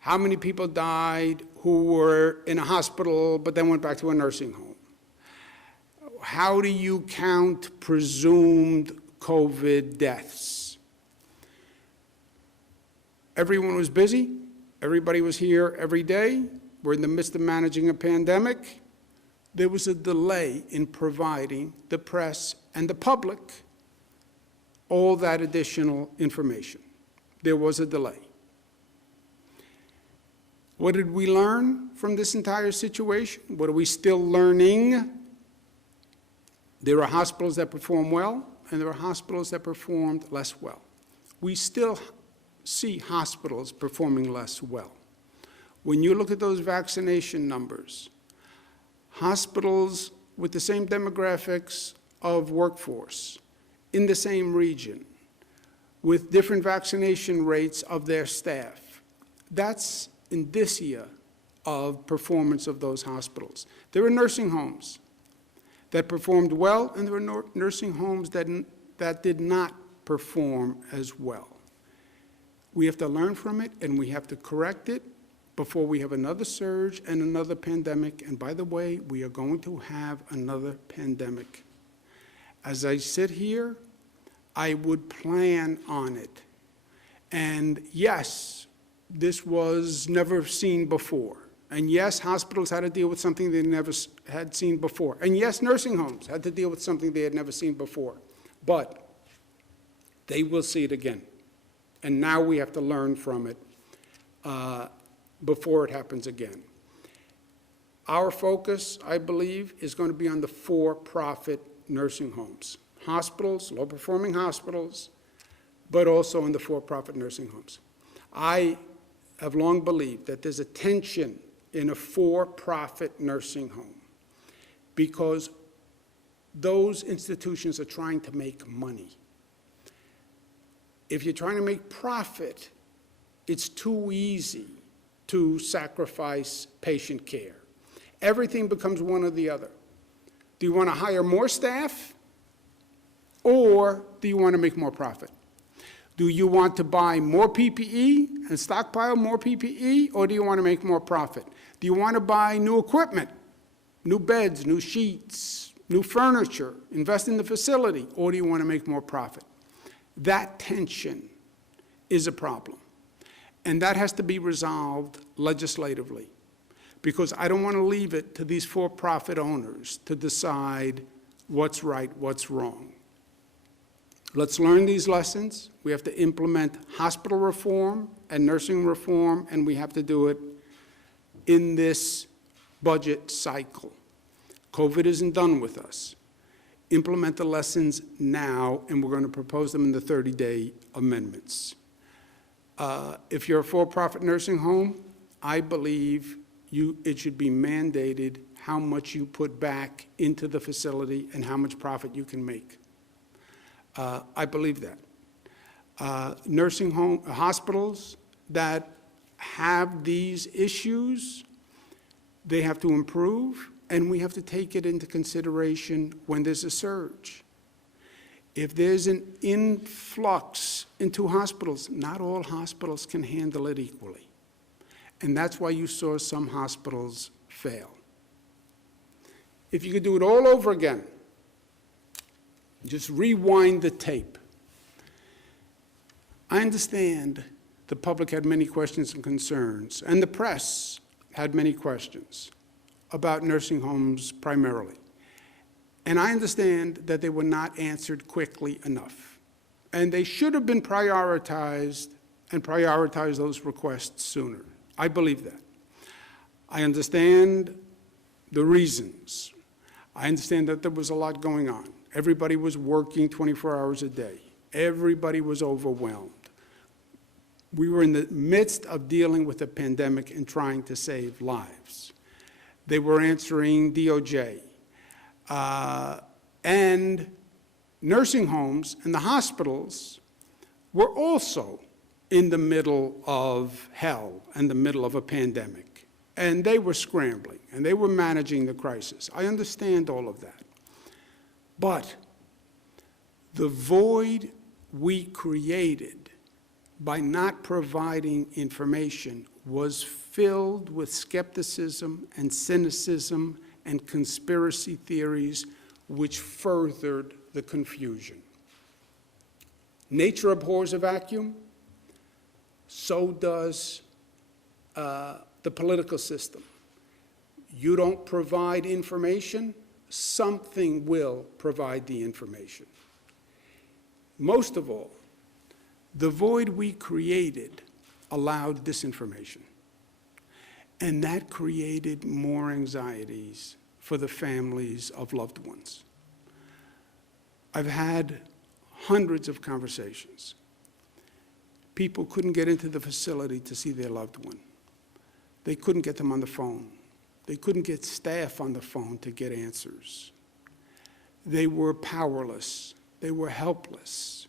How many people died who were in a hospital but then went back to a nursing home? How do you count presumed COVID deaths? Everyone was busy. Everybody was here every day. We're in the midst of managing a pandemic. There was a delay in providing the press and the public all that additional information. There was a delay. What did we learn from this entire situation? What are we still learning? There are hospitals that perform well, and there are hospitals that performed less well. We still see hospitals performing less well. When you look at those vaccination numbers, hospitals with the same demographics of workforce, in the same region, with different vaccination rates of their staff, that's indicia of performance of those hospitals. There are nursing homes that performed well, and there are nursing homes that did not perform as well. We have to learn from it, and we have to correct it before we have another surge and another pandemic. And by the way, we are going to have another pandemic. As I sit here, I would plan on it. And yes, this was never seen before. And yes, hospitals had to deal with something they never had seen before. And yes, nursing homes had to deal with something they had never seen before. But they will see it again. And now we have to learn from it before it happens again. Our focus, I believe, is going to be on the for-profit nursing homes. Hospitals, low-performing hospitals, but also in the for-profit nursing homes. I have long believed that there's a tension in a for-profit nursing home because those institutions are trying to make money. If you're trying to make profit, it's too easy to sacrifice patient care. Everything becomes one or the other. Do you want to hire more staff, or do you want to make more profit? Do you want to buy more PPE and stockpile more PPE, or do you want to make more profit? Do you want to buy new equipment, new beds, new sheets, new furniture, invest in the facility, or do you want to make more profit? That tension is a problem, and that has to be resolved legislatively, because I don't want to leave it to these for-profit owners to decide what's right, what's wrong. Let's learn these lessons. We have to implement hospital reform and nursing reform, and we have to do it in this budget cycle. COVID isn't done with us. Implement the lessons now, and we're going to propose them in the 30-day amendments. If you're a for-profit nursing home, I believe it should be mandated how much you put back into the facility and how much profit you can make. I believe that. Nursing home, hospitals that have these issues, they have to improve, and we have to take it into consideration when there's a surge. If there's an influx into hospitals, not all hospitals can handle it equally. And that's why you saw some hospitals fail. If you could do it all over again, just rewind the tape. I understand the public had many questions and concerns, and the press had many questions about nursing homes primarily. And I understand that they were not answered quickly enough. And they should have been prioritized and prioritize those requests sooner. I believe that. I understand the reasons. I understand that there was a lot going on. Everybody was working 24 hours a day. Everybody was overwhelmed. We were in the midst of dealing with a pandemic and trying to save lives. They were answering DOJ. And nursing homes and the hospitals were also in the middle of hell and the middle of a pandemic. And they were scrambling, and they were managing the crisis. I understand all of that. But the void we created by not providing information was filled with skepticism and cynicism and conspiracy theories, which furthered the confusion. Nature abhors a vacuum. So does the political system. You don't provide information, something will provide the information. Most of all, the void we created allowed disinformation. And that created more anxieties for the families of loved ones. I've had hundreds of conversations. People couldn't get into the facility to see their loved one. They couldn't get them on the phone. They couldn't get staff on the phone to get answers. They were powerless. They were helpless.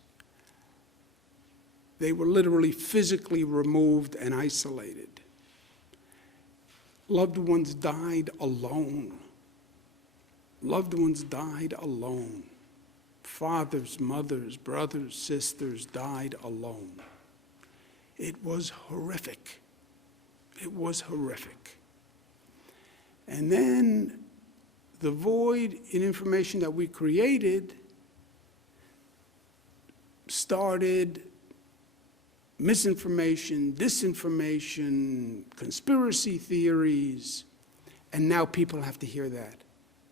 They were literally physically removed and isolated. Loved ones died alone. Loved ones died alone. Fathers, mothers, brothers, sisters died alone. It was horrific. It was horrific. And then the void in information that we created started misinformation, disinformation, conspiracy theories, and now people have to hear that,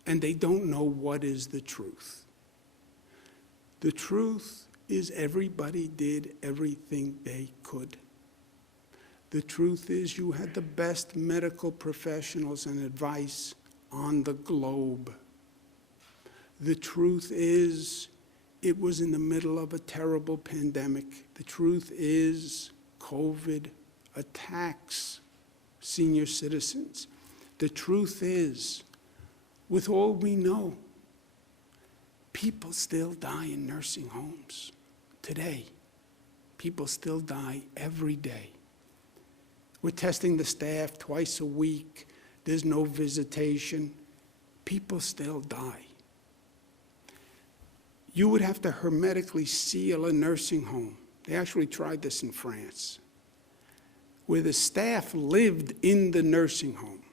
and they don't know what is the truth. The truth is everybody did everything they could. The truth is you had the best medical professionals and advice on the globe. The truth is it was in the middle of a terrible pandemic. The truth is COVID attacks senior citizens. The truth is, with all we know, people still die in nursing homes today. People still die every day. We're testing the staff twice a week. There's no visitation. People still die. You would have to hermetically seal a nursing home. They actually tried this in France, where the staff lived in the nursing home.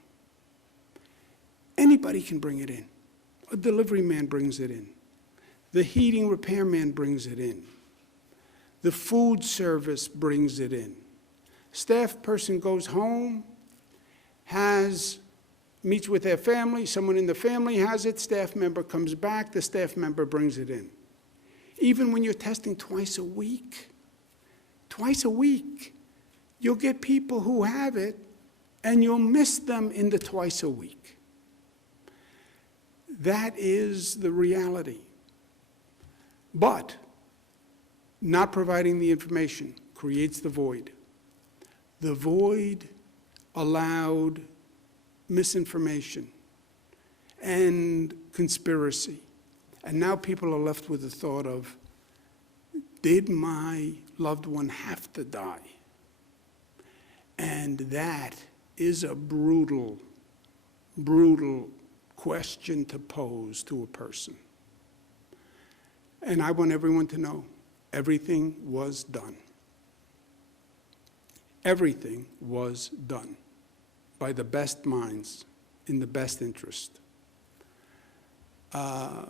Anybody can bring it in. A delivery man brings it in. The heating repairman brings it in. The food service brings it in. Staff person goes home, meets with their family, someone in the family has it, staff member comes back, the staff member brings it in. Even when you're testing twice a week, you'll get people who have it and you'll miss them in the twice a week. That is the reality. But not providing the information creates the void. The void allowed misinformation and conspiracy. And now people are left with the thought of, did my loved one have to die? And that is a brutal, brutal question to pose to a person. And I want everyone to know, everything was done. Everything was done by the best minds in the best interest. And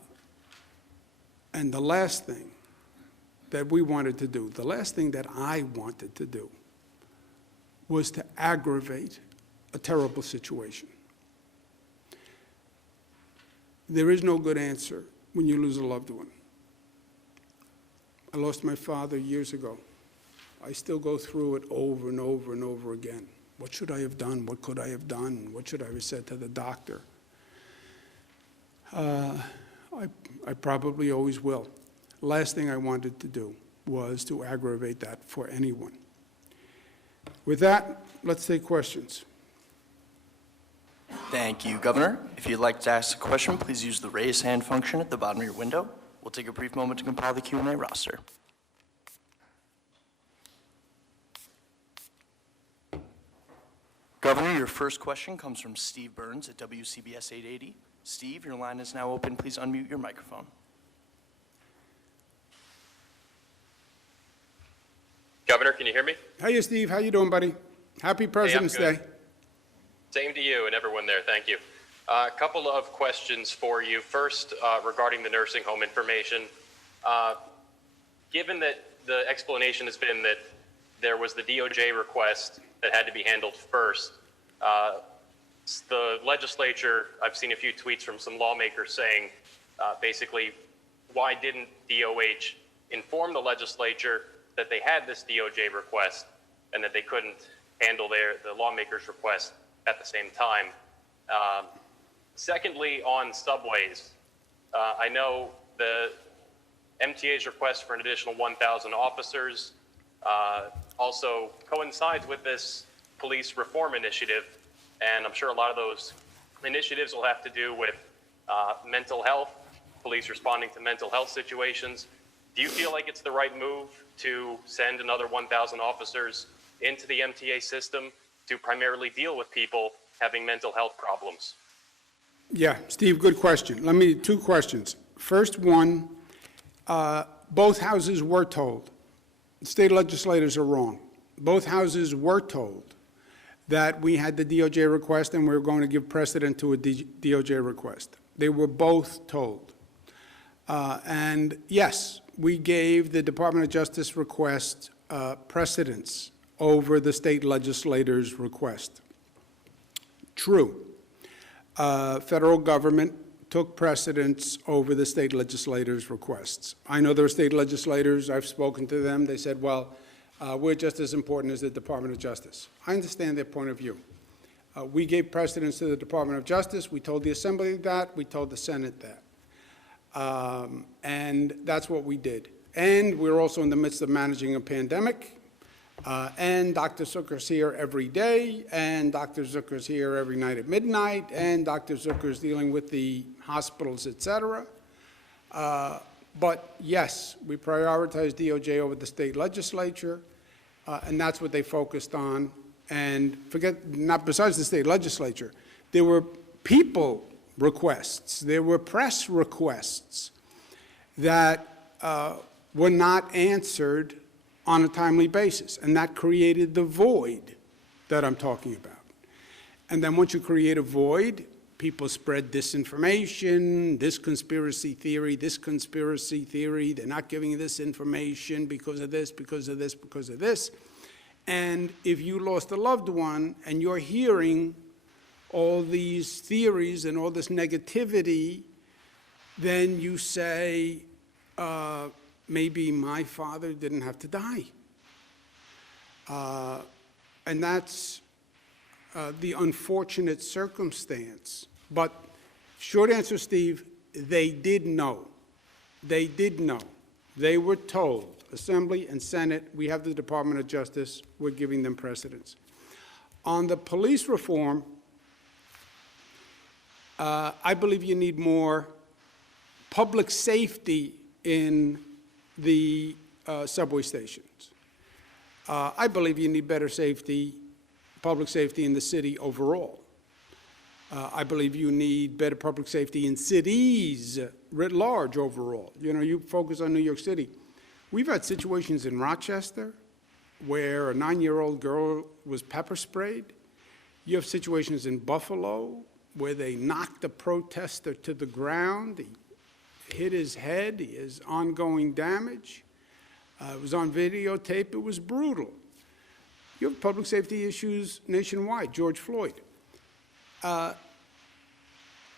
the last thing that we wanted to do, the last thing that I wanted to do, was to aggravate a terrible situation. There is no good answer when you lose a loved one. I lost my father years ago. I still go through it over and over and over again. What should I have done? What could I have done? What should I have said to the doctor? I probably always will. Last thing I wanted to do was to aggravate that for anyone. With that, let's take questions. Thank you, Governor. If you'd like to ask a question, please use the raise hand function at the bottom of your window. We'll take a brief moment to compile the Q&A roster. Governor, your first question comes from Steve Burns at WCBS 880. Steve, your line is now open. Please unmute your microphone. Governor, can you hear me? Hiya, Steve. How you doing, buddy? Happy President's Day. Same to you and everyone there. Thank you. A couple of questions for you. First, regarding the nursing home information. Given that the explanation has been that there was the DOJ request that had to be handled first, the legislature, I've seen a few tweets from some lawmakers saying, basically, why didn't DOH inform the legislature that they had this DOJ request and that they couldn't handle the lawmakers' request at the same time? Secondly, on subways, I know the MTA's request for an additional 1,000 officers also coincides with this police reform initiative, and I'm sure a lot of those initiatives will have to do with mental health, police responding to mental health situations. Do you feel like it's the right move to send another 1,000 officers into the MTA system to primarily deal with people having mental health problems? Yeah, Steve, good question. Two questions. First one, both houses were told. State legislators are wrong. Both houses were told that we had the DOJ request and we were going to give precedent to a DOJ request. They were both told. And yes, we gave the Department of Justice request precedence over the state legislator's request. True. Federal government took precedence over the state legislator's requests. I know there are state legislators, I've spoken to them, they said, well, we're just as important as the Department of Justice. I understand their point of view. We gave precedence to the Department of Justice, we told the Assembly that, we told the Senate that. And that's what we did. And we're also in the midst of managing a pandemic, and Dr. Zucker's here every day, and Dr. Zucker's here every night at midnight, and Dr. Zucker's dealing with the hospitals, et cetera. But yes, we prioritized DOJ over the state legislature, and that's what they focused on. And not besides the state legislature, there were people requests, there were press requests that were not answered on a timely basis, and that created the void that I'm talking about. And then once you create a void, people spread disinformation, this conspiracy theory, they're not giving you this information because of this, because of this, because of this. And if you lost a loved one and you're hearing all these theories and all this negativity, then you say, maybe my father didn't have to die. And that's the unfortunate circumstance. But short answer, Steve, they did know. They did know. They were told, Assembly and Senate, we have the Department of Justice, we're giving them precedence. On the police reform, I believe you need more public safety in the subway stations. I believe you need better safety, public safety in the city overall. I believe you need better public safety in cities writ large overall. You know, you focus on New York City. We've had situations in Rochester where a 9-year-old girl was pepper sprayed. You have situations in Buffalo where they knocked a protester to the ground. He hit his head. He has ongoing damage. It was on videotape. It was brutal. You have public safety issues nationwide, George Floyd. All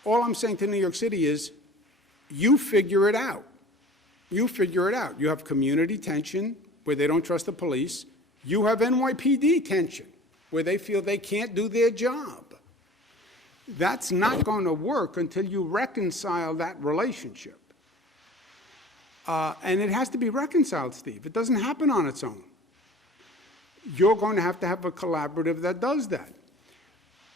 I'm saying to New York City is, you figure it out. You figure it out. You have community tension where they don't trust the police. You have NYPD tension where they feel they can't do their job. That's not going to work until you reconcile that relationship. And it has to be reconciled, Steve. It doesn't happen on its own. You're going to have a collaborative that does that.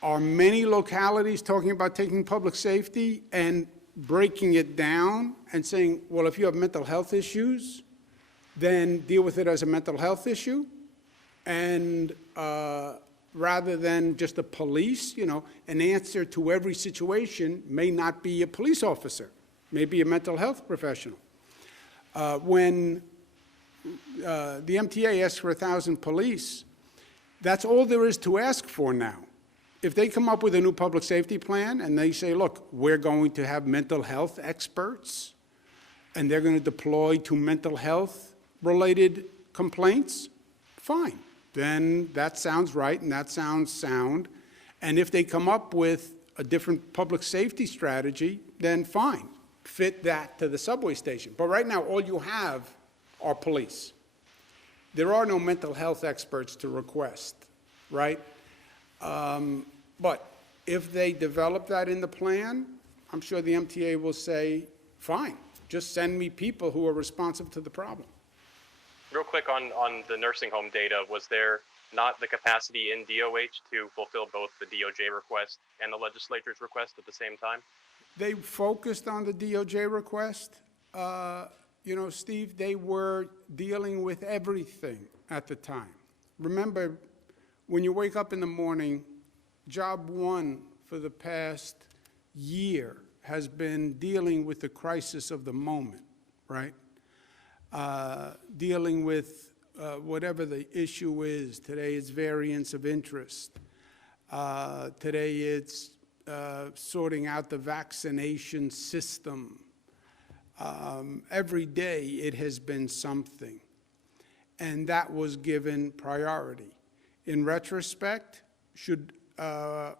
Are many localities talking about taking public safety and breaking it down and saying, well, if you have mental health issues, then deal with it as a mental health issue? And rather than just the police, you know, an answer to every situation may not be a police officer, maybe a mental health professional. When the MTA asks for 1,000 police, that's all there is to ask for now. If they come up with a new public safety plan and they say, look, we're going to have mental health experts and they're going to deploy to mental health related complaints, fine. Then that sounds right and that sounds sound. And if they come up with a different public safety strategy, then fine. Fit that to the subway station. But right now, all you have are police. There are no mental health experts to request, right? But if they develop that in the plan, I'm sure the MTA will say, fine, just send me people who are responsive to the problem. Real quick on the nursing home data, was there not the capacity in DOH to fulfill both the DOJ request and the legislature's request at the same time? They focused on the DOJ request. You know, Steve, they were dealing with everything at the time. Remember, when you wake up in the morning, job one for the past year has been dealing with the crisis of the moment, right? Dealing with whatever the issue is. Today it's variance of interest. Today it's sorting out the vaccination system. Every day it has been something. and that was given priority. In retrospect, should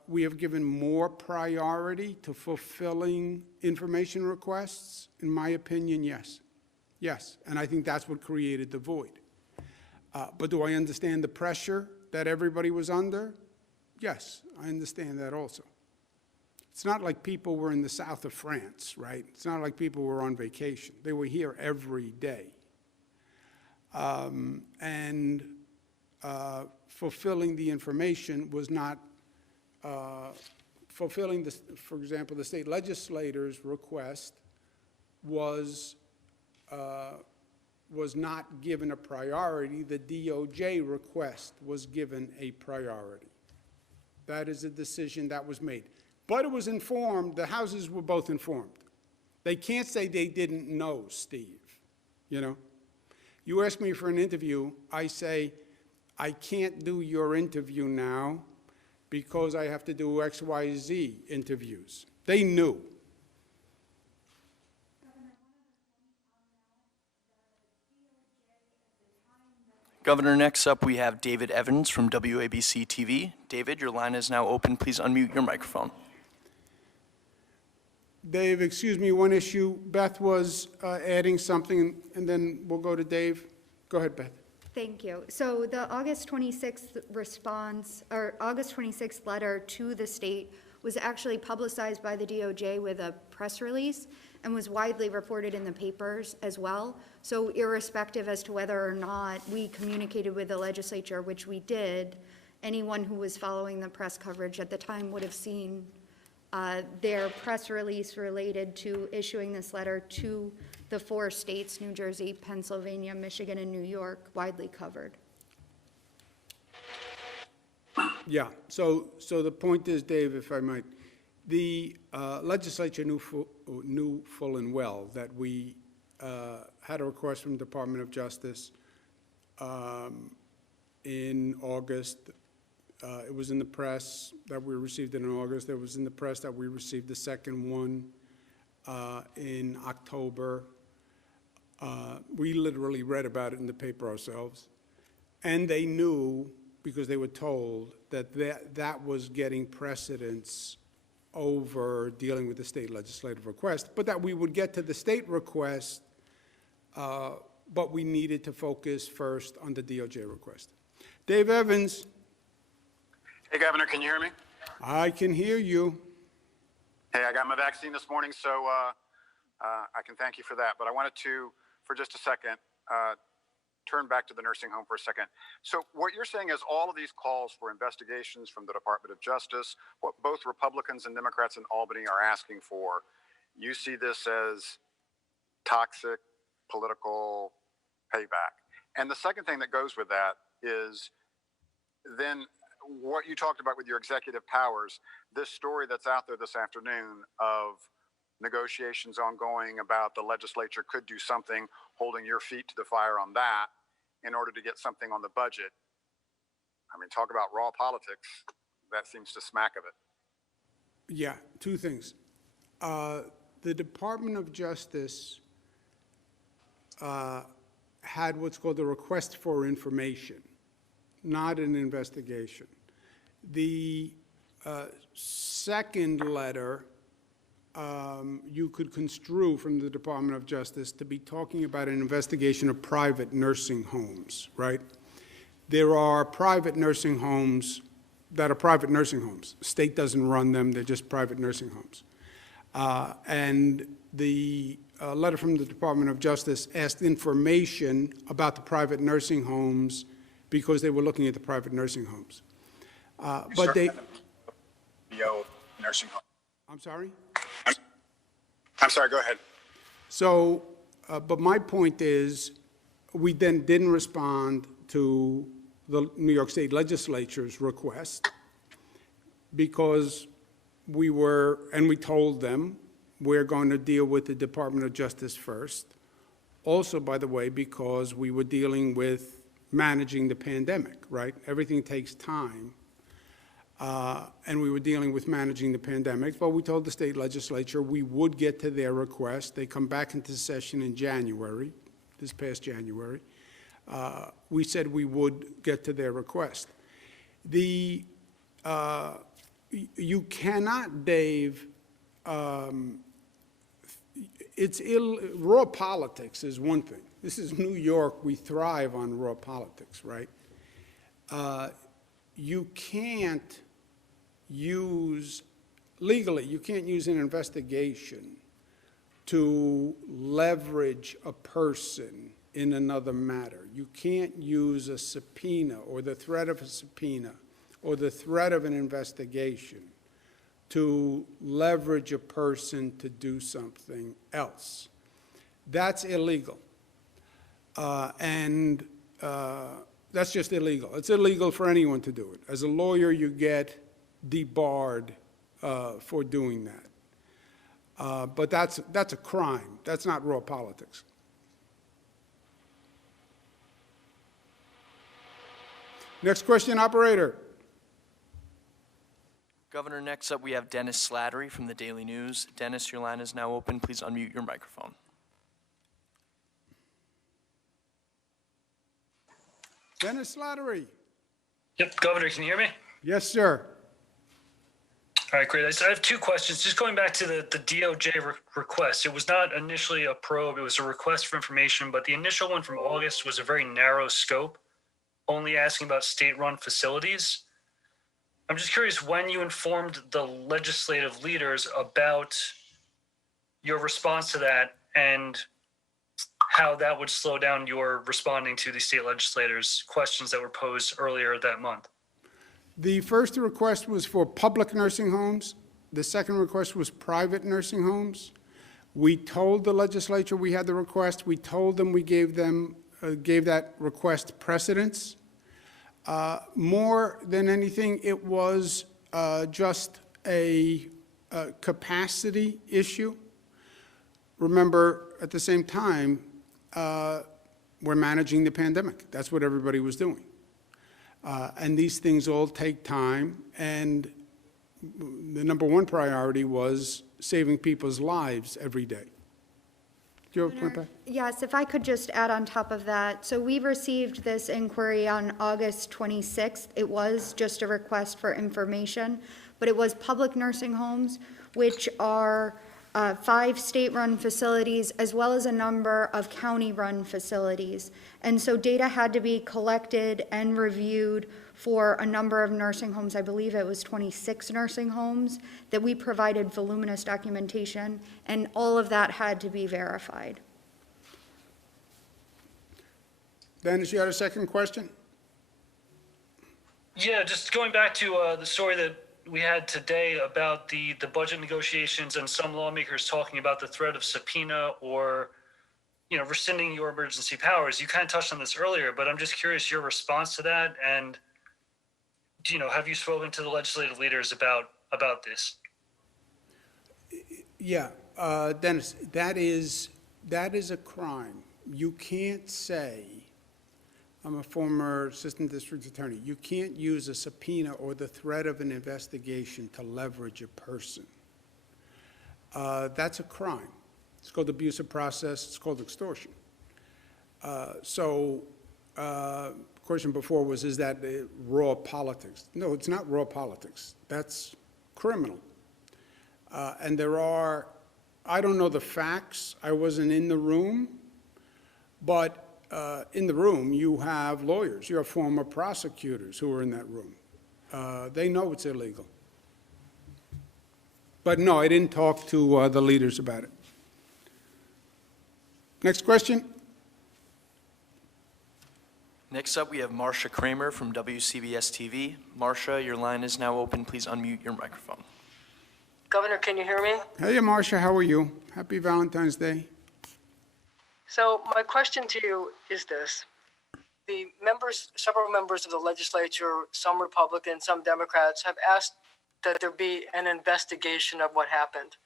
we have given more priority to fulfilling information requests? In my opinion, yes. Yes, and I think that's what created the void. But do I understand the pressure that everybody was under? Yes, I understand that also. It's not like people were in the south of France, right? It's not like people were on vacation. They were here every day. Fulfilling the information was not fulfilling, for example, the state legislator's request was not given a priority. The DOJ request was given a priority. That is a decision that was made. But it was informed, the houses were both informed. They can't say they didn't know, Steve, you know? You ask me for an interview, I say, I can't do your interview now because I have to do XYZ interviews. They knew. Governor, next up we have David Evans from wabc-tv. David, your line is now open. Please unmute your microphone. Dave, excuse me, one issue. Beth was adding something, and then we'll go to Dave. Go ahead, Beth. Thank you. So the August 26th response, or August 26th letter to the state was actually publicized by the DOJ with a press release and was widely reported in the papers as well. So irrespective as to whether or not we communicated with the legislature, which we did, anyone who was following the press coverage at the time would have seen their press release related to issuing this letter to the 4 states, New Jersey, Pennsylvania, Michigan, and New York, widely covered. Yeah, so the point is, Dave, if I might, the legislature knew full and well that we had a request from the Department of Justice in August. It was in the press that we received it in August. It was in the press that we received the second one in October. We literally read about it in the paper ourselves. And they knew, because they were told, that was getting precedence over dealing with the state legislative request, but that we would get to the state request, but we needed to focus first on the DOJ request. Dave Evans. Hey, Governor, can you hear me? I can hear you. Hey, I got my vaccine this morning, so I can thank you for that. But I wanted to, for just a second, turn back to the nursing home for a second. So what you're saying is all of these calls for investigations from the Department of Justice, what both Republicans and Democrats in Albany are asking for, you see this as toxic political payback. And the second thing that goes with that is then what you talked about with your executive powers, this story that's out there this afternoon of negotiations ongoing about the legislature could do something, holding your feet to the fire on that in order to get something on the budget. I mean, talk about raw politics. That seems to smack of it. Yeah, 2 things. The Department of Justice had what's called a request for information, not an investigation. The second letter you could construe from the Department of Justice to be talking about an investigation of private nursing homes, right? There are private nursing homes that are private nursing homes. The state doesn't run them, they're just private nursing homes. And the letter from the Department of Justice asked information about the private nursing homes because they were looking at the private nursing homes. But they... nursing home. I'm sorry? I'm sorry, go ahead. So, but my point is, we then didn't respond to the New York State Legislature's request because we were, and we told them, we're going to deal with the Department of Justice first. Also, by the way, because we were dealing with managing the pandemic, right? Everything takes time. And we were dealing with managing the pandemic, but we told the state legislature we would get to their request. They come back into session in January, this past January. we said we would get to their request. You cannot, Dave, raw politics is one thing. This is New York. We thrive on raw politics, right? You can't use, legally, you can't use an investigation to leverage a person in another matter. You can't use a subpoena or the threat of a subpoena or the threat of an investigation to leverage a person to do something else. That's illegal. That's just illegal. It's illegal for anyone to do it. As a lawyer, you get debarred for doing that. But that's a crime. That's not raw politics. Next question, operator. Governor, next up we have Dennis Slattery from the Daily News. Dennis, your line is now open. Please unmute your microphone. Dennis Slattery. Yep, Governor, can you hear me? Yes, sir. All right, great. I have two questions. Just going back to the DOJ request. It was not initially a probe, it was a request for information, but the initial one from August was a very narrow scope, only asking about state-run facilities. I'm just curious when you informed the legislative leaders about your response to that and how that would slow down your responding to the state legislators' questions that were posed earlier that month. The first request was for public nursing homes. The second request was private nursing homes. We told the legislature we had the request. We told them we gave that request precedence. More than anything, it was just a capacity issue. Remember, at the same time, we're managing the pandemic. That's what everybody was doing. And these things all take time, and the number one priority was saving people's lives every day. Do you have a point back? Yes, if I could just add on top of that. So we received this inquiry on August 26th. It was just a request for information, but it was public nursing homes, which are 5 state-run facilities, as well as a number of county-run facilities. And so data had to be collected and reviewed for a number of nursing homes. I believe it was 26 nursing homes that we provided voluminous documentation, and all of that had to be verified. Dennis, you had a second question? Yeah, just going back to the story that we had today about the budget negotiations and some lawmakers talking about the threat of subpoena or, rescinding your emergency powers. You kind of touched on this earlier, but I'm just curious your response to that. And, have you spoken to the legislative leaders about this? Yeah, Dennis, that is a crime. You can't say, I'm a former assistant district attorney, you can't use a subpoena or the threat of an investigation to leverage a person. That's a crime. It's called abuse of process. It's called extortion. Question before was, is that raw politics? No, it's not raw politics. That's criminal. And I don't know the facts. I wasn't in the room, but in the room, you have lawyers. You have former prosecutors who are in that room. They know it's illegal. But no, I didn't talk to the leaders about it. Next question. Next up, we have Marcia Kramer from WCBS-TV. Marcia, your line is now open. Please unmute your microphone. Governor, can you hear me? Hey, Marcia, how are you? Happy Valentine's Day. So my question to you is this. Several members of the legislature, some Republicans, some Democrats, have asked that there be an investigation of what happened.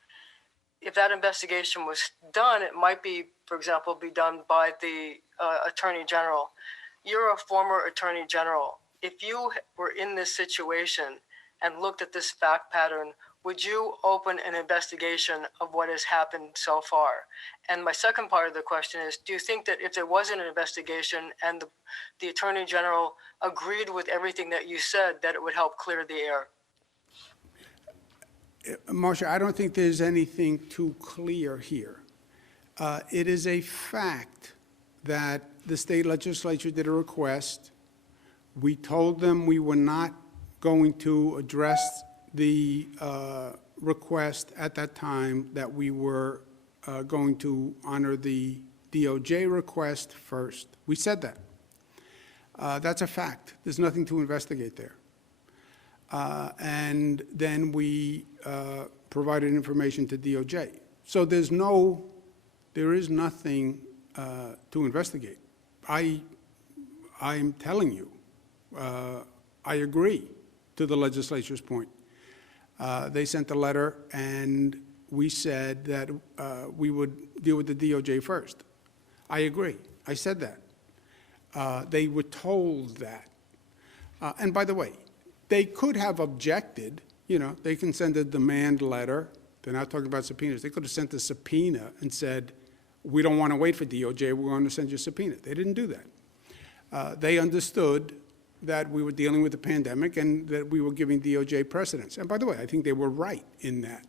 If that investigation was done, it might be, for example, be done by the Attorney General. You're a former Attorney General. If you were in this situation and looked at this fact pattern, would you open an investigation of what has happened so far? And my second part of the question is, do you think that if there was an investigation and the Attorney General agreed with everything that you said, that it would help clear the air? Marcia, I don't think there's anything too clear here. It is a fact that the state legislature did a request. We told them we were not going to address the request at that time, that we were going to honor the DOJ request first. We said that. That's a fact. There's nothing to investigate there. And then we provided information to DOJ. So there is nothing to investigate. I'm telling you, I agree to the legislature's point. They sent a letter, and we said that we would deal with the DOJ first. I agree. I said that. They were told that. And by the way, they could have objected. You know, they can send a demand letter. They're not talking about subpoenas. They could have sent a subpoena and said, we don't want to wait for DOJ, we're going to send you a subpoena. They didn't do that. They understood that we were dealing with the pandemic and that we were giving DOJ precedence. And by the way, I think they were right in that.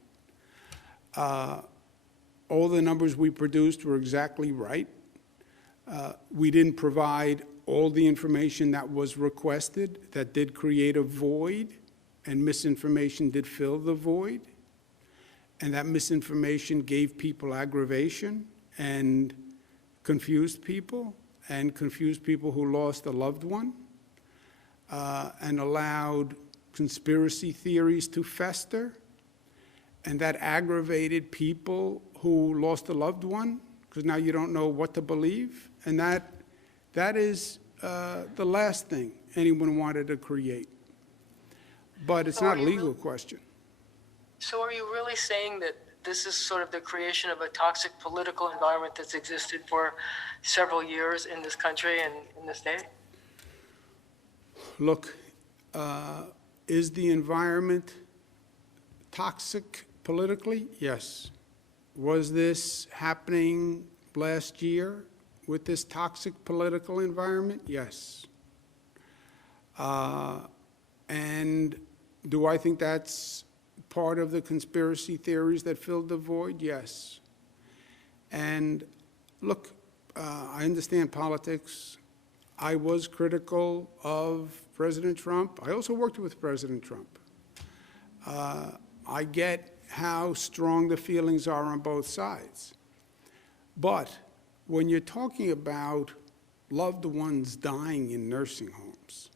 All the numbers we produced were exactly right. We didn't provide all the information that was requested. That did create a void, and misinformation did fill the void. And that misinformation gave people aggravation and confused people who lost a loved one, and allowed conspiracy theories to fester. And that aggravated people who lost a loved one, because now you don't know what to believe. And that is the last thing anyone wanted to create. But it's not a legal question. So are you really saying that this is sort of the creation of a toxic political environment that's existed for several years in this country and in the state? Look, is the environment toxic politically? Yes. Was this happening last year with this toxic political environment? Yes. And do I think that's part of the conspiracy theories that filled the void? Yes. And look, I understand politics. I was critical of President Trump. I also worked with President Trump. I get how strong the feelings are on both sides. But when you're talking about loved ones dying in nursing homes,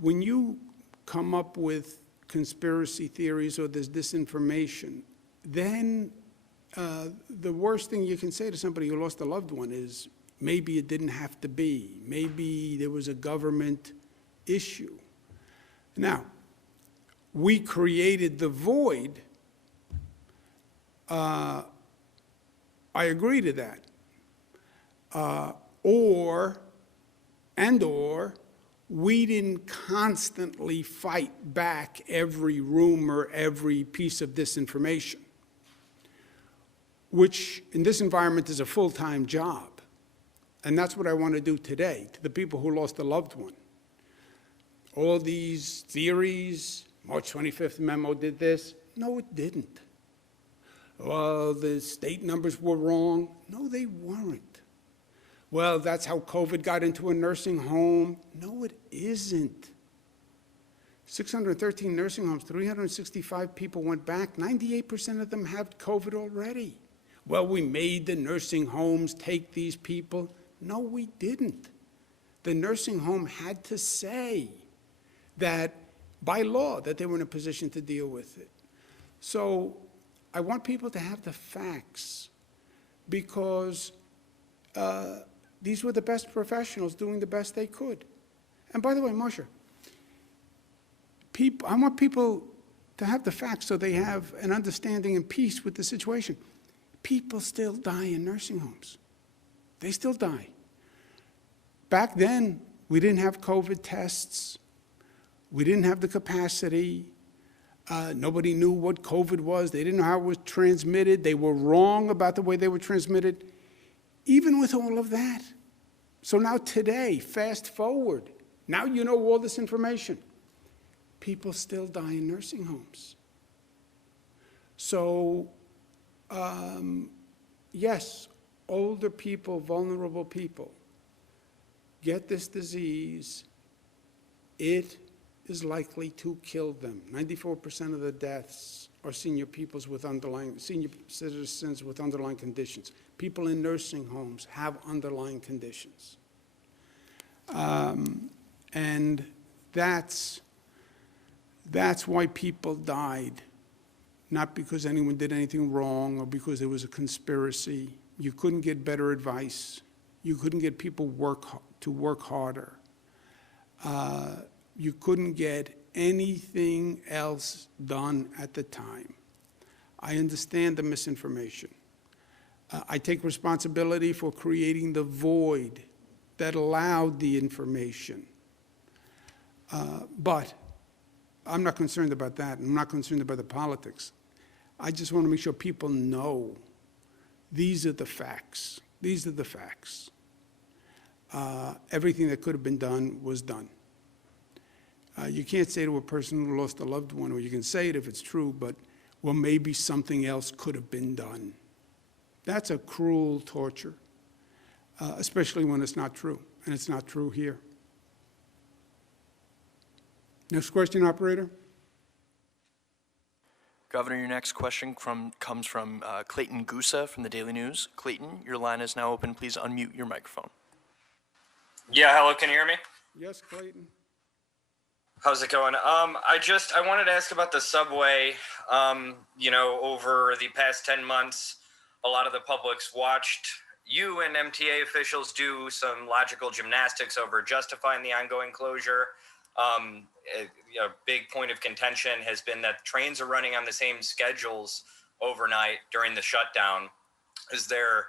when you come up with conspiracy theories or there's disinformation, then the worst thing you can say to somebody who lost a loved one is, maybe it didn't have to be. Maybe there was a government issue. Now, we created the void. I agree to that. Or we didn't constantly fight back every rumor, every piece of disinformation, which in this environment is a full-time job. And that's what I want to do today to the people who lost a loved one. All these theories, March 25th memo did this. No, it didn't. Well, the state numbers were wrong. No, they weren't. Well, that's how COVID got into a nursing home. No, it isn't. 613 nursing homes, 365 people went back. 98% of them have COVID already. Well, we made the nursing homes take these people. No, we didn't. The nursing home had to say that, by law, that they were in a position to deal with it. So I want people to have the facts, because these were the best professionals doing the best they could. And by the way, Marcia, I want people to have the facts so they have an understanding and peace with the situation. People still die in nursing homes. They still die. Back then, we didn't have COVID tests. We didn't have the capacity. Nobody knew what COVID was. They didn't know how it was transmitted. They were wrong about the way they were transmitted. Even with all of that. So now today, fast forward, now you know all this information. People still die in nursing homes. So, yes, older people, vulnerable people, get this disease. It is likely to kill them. 94% of the deaths are senior citizens with underlying conditions. People in nursing homes have underlying conditions. And that's why people died, not because anyone did anything wrong or because there was a conspiracy. You couldn't get better advice. You couldn't get people to work harder. You couldn't get anything else done at the time. I understand the misinformation. I take responsibility for creating the void that allowed the information. But I'm not concerned about that. I'm not concerned about the politics. I just want to make sure people know these are the facts. These are the facts. Everything that could have been done was done. You can't say to a person who lost a loved one, or you can say it if it's true, but, well, maybe something else could have been done. That's a cruel torture, especially when it's not true, and it's not true here. Next question, operator. Governor, your next question comes from Clayton Gusa from the Daily News. Clayton, your line is now open. Please unmute your microphone. Yeah, hello, can you hear me? Yes, Clayton. How's it going? I wanted to ask about the subway. Over the past 10 months, a lot of the public's watched you and MTA officials do some logical gymnastics over justifying the ongoing closure. A big point of contention has been that trains are running on the same schedules overnight during the shutdown. Is there,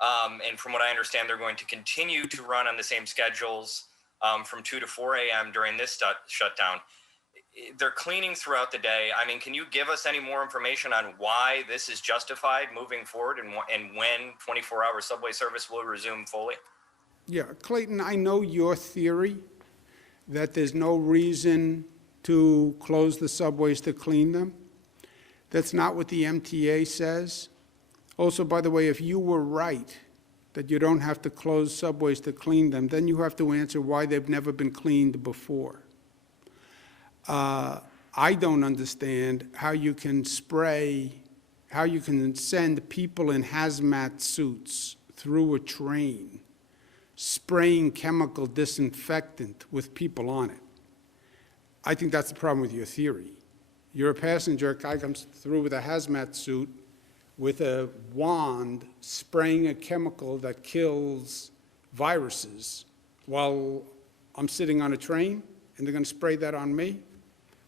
and from what I understand, they're going to continue to run on the same schedules from 2 to 4 a.m. during this shutdown. They're cleaning throughout the day. I mean, can you give us any more information on why this is justified moving forward and when 24-hour subway service will resume fully? Yeah, Clayton, I know your theory that there's no reason to close the subways to clean them. That's not what the MTA says. Also, by the way, if you were right that you don't have to close subways to clean them, then you have to answer why they've never been cleaned before. I don't understand how you can send people in hazmat suits through a train, spraying chemical disinfectant with people on it. I think that's the problem with your theory. You're a passenger, a guy comes through with a hazmat suit with a wand spraying a chemical that kills viruses while I'm sitting on a train, and they're going to spray that on me?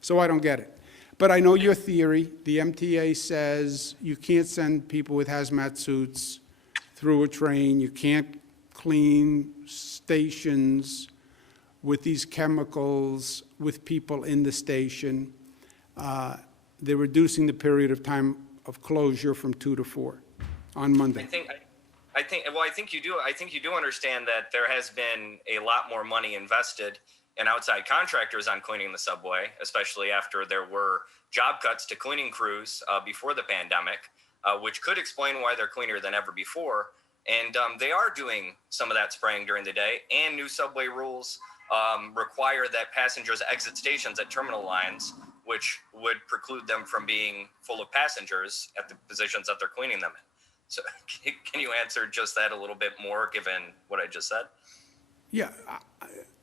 So I don't get it. But I know your theory. The MTA says you can't send people with hazmat suits through a train. You can't clean stations with these chemicals with people in the station. They're reducing the period of time of closure from 2 to 4 on Monday. I think you do understand that there has been a lot more money invested in outside contractors on cleaning the subway, especially after there were job cuts to cleaning crews before the pandemic, which could explain why they're cleaner than ever before. And they are doing some of that spraying during the day, and new subway rules require that passengers exit stations at terminal lines, which would preclude them from being full of passengers at the positions that they're cleaning them in. So can you answer just that a little bit more, given what I just said? Yeah,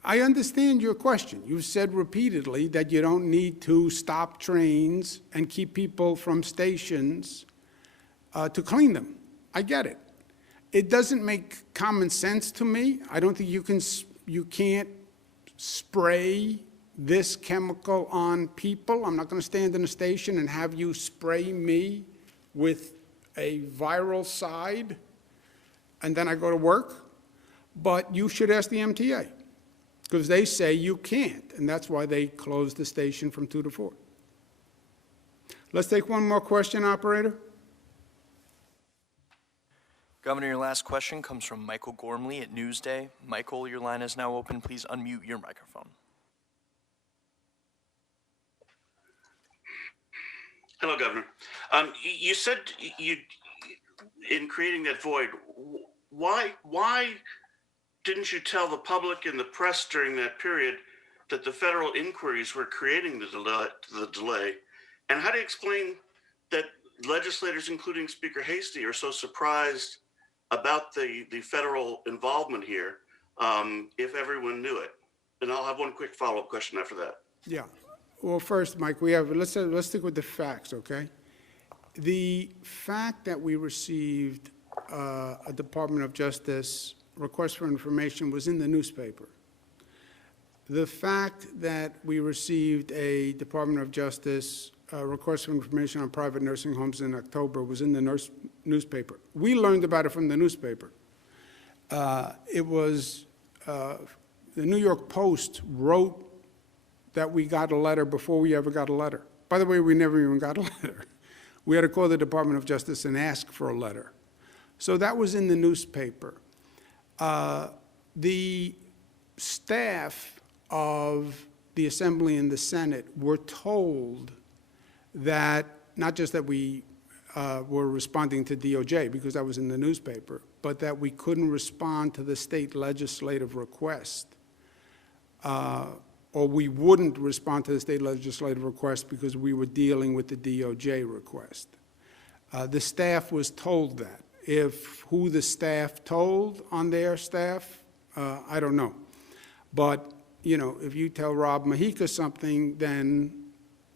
I understand your question. You've said repeatedly that you don't need to stop trains and keep people from stations to clean them. I get it. It doesn't make common sense to me. I don't think you can't spray this chemical on people. I'm not going to stand in a station and have you spray me with a viral side and then I go to work. But you should ask the MTA, because they say you can't, and that's why they closed the station from 2 to 4. Let's take one more question, operator. Governor, your last question comes from Michael Gormley at Newsday. Michael, your line is now open. Please unmute your microphone. Hello, Governor. You said in creating that void, why didn't you tell the public and the press during that period that the federal inquiries were creating the delay? And how do you explain that legislators, including Speaker Hasty, are so surprised about the federal involvement here if everyone knew it? And I'll have one quick follow-up question after that. Yeah. Well, first, Mike, let's stick with the facts, okay? The fact that we received a Department of Justice request for information was in the newspaper. The fact that we received a Department of Justice request for information on private nursing homes in October was in the newspaper. We learned about it from the newspaper. It was, the New York Post wrote that we got a letter before we ever got a letter. By the way, we never even got a letter. We had to call the Department of Justice and ask for a letter. So that was in the newspaper. The staff of the Assembly and the Senate were told that, not just that we were responding to DOJ, because that was in the newspaper, but that we couldn't respond to the state legislative request, or we wouldn't respond to the state legislative request because we were dealing with the DOJ request. The staff was told that. Who the staff told on their staff, I don't know. But, you know, if you tell Rob Mahika something, then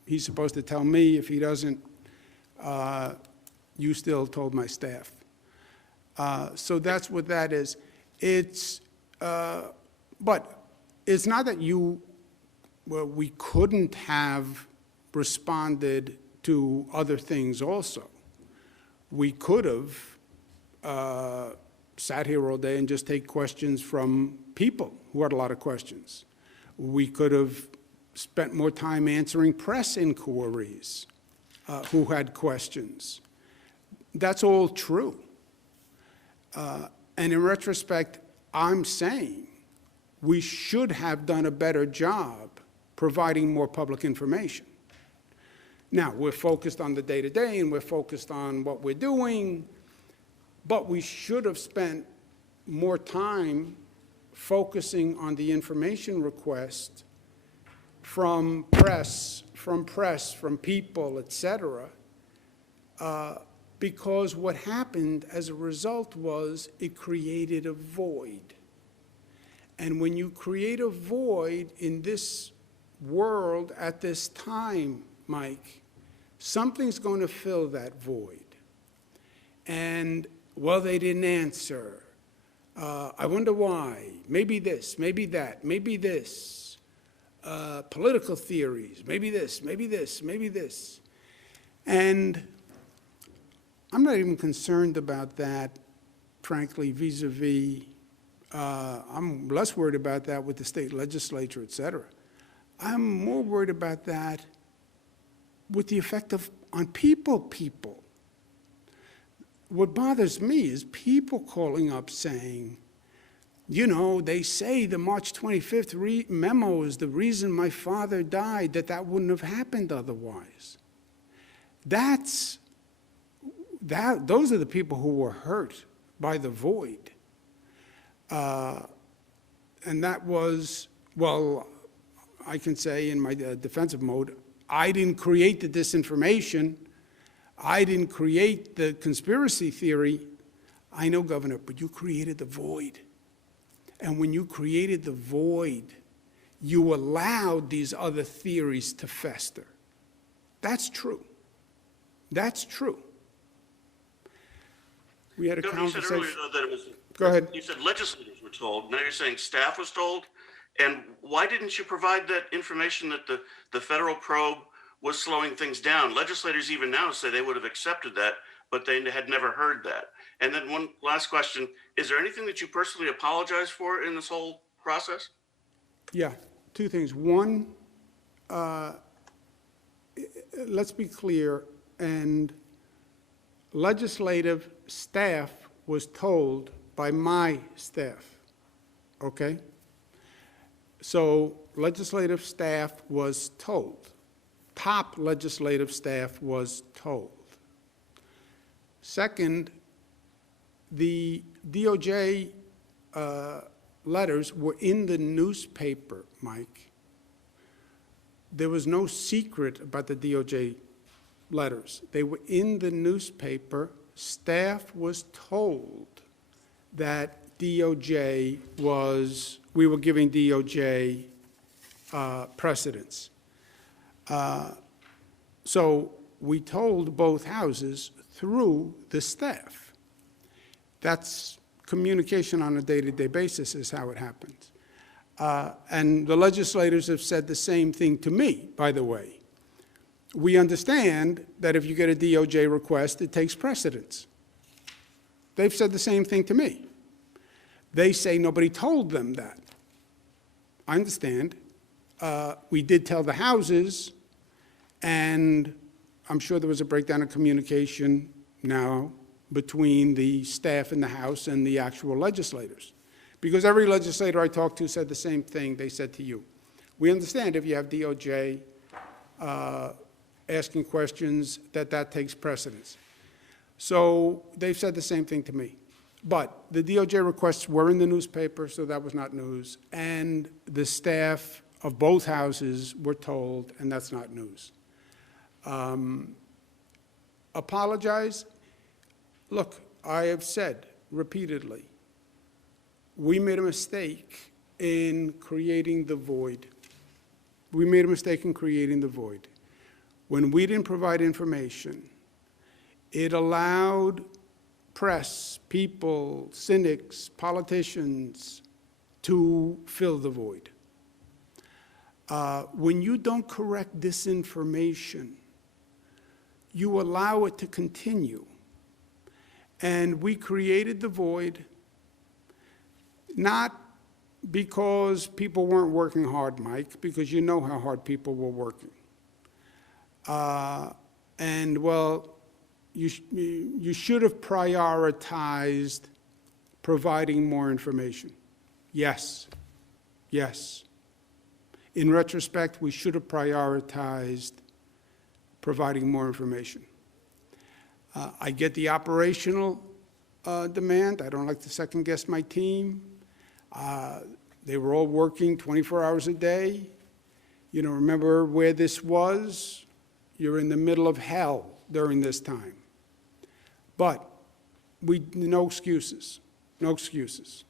he's supposed to tell me. If he doesn't, you still told my staff. So that's what that is. But it's not that we couldn't have responded to other things also. We could have sat here all day and just take questions from people who had a lot of questions. We could have spent more time answering press inquiries who had questions. That's all true. And in retrospect, I'm saying we should have done a better job providing more public information. Now, we're focused on the day-to-day and we're focused on what we're doing, but we should have spent more time focusing on the information request from press, from people, et cetera, because what happened as a result was it created a void. And when you create a void in this world at this time, Mike, something's going to fill that void. And, well, they didn't answer. I wonder why. Maybe this, maybe that, maybe this. Political theories, maybe this, maybe this, maybe this. And I'm not even concerned about that, frankly, vis-a-vis. I'm less worried about that with the state legislature, et cetera. I'm more worried about that with the effect on people. What bothers me is people calling up saying, you know, they say the March 25th memo is the reason my father died, that wouldn't have happened otherwise. Those are the people who were hurt by the void. And that was, well, I can say in my defensive mode, I didn't create the disinformation. I didn't create the conspiracy theory. I know, Governor, but you created the void. And when you created the void, you allowed these other theories to fester. That's true. That's true. We had a conversation. You said earlier, though, that it was. Go ahead. You said legislators were told. Now you're saying staff was told. And why didn't you provide that information that the federal probe was slowing things down? Legislators even now say they would have accepted that, but they had never heard that. And then one last question, is there anything that you personally apologize for in this whole process? Yeah, two things. One, let's be clear, and legislative staff was told by my staff, okay? So legislative staff was told, top legislative staff was told. Second, the DOJ letters were in the newspaper, Mike. There was no secret about the DOJ letters. They were in the newspaper. Staff was told that DOJ was, we were giving DOJ precedence. So we told both houses through the staff. That's communication on a day-to-day basis is how it happens. And the legislators have said the same thing to me, by the way. We understand that if you get a DOJ request, it takes precedence. They've said the same thing to me. They say nobody told them that. I understand. We did tell the houses, and I'm sure there was a breakdown of communication now between the staff in the House and the actual legislators. Because every legislator I talked to said the same thing they said to you. We understand if you have DOJ asking questions, that takes precedence. So they've said the same thing to me. But the DOJ requests were in the newspaper, so that was not news. And the staff of both houses were told, and that's not news. Apologize. Look, I have said repeatedly, we made a mistake in creating the void. We made a mistake in creating the void. When we didn't provide information, it allowed press, people, cynics, politicians to fill the void. When you don't correct disinformation, you allow it to continue. And we created the void not because people weren't working hard, Mike, because you know how hard people were working. And, well, you should have prioritized providing more information. Yes, yes. In retrospect, we should have prioritized providing more information. I get the operational demand. I don't like to second guess my team. They were all working 24 hours a day. You know, remember where this was? You're in the middle of hell during this time. But no excuses, no excuses.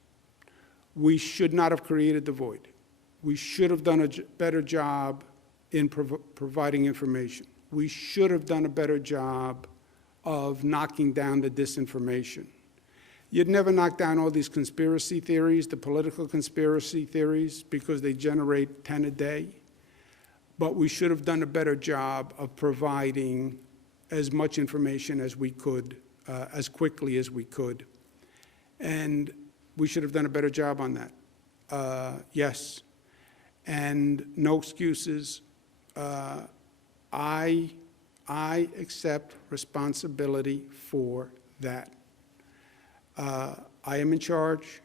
We should not have created the void. We should have done a better job in providing information. We should have done a better job of knocking down the disinformation. You'd never knock down all these conspiracy theories, the political conspiracy theories, because they generate 10 a day. But we should have done a better job of providing as much information as we could, as quickly as we could. And we should have done a better job on that. Yes. And no excuses. I accept responsibility for that. I am in charge.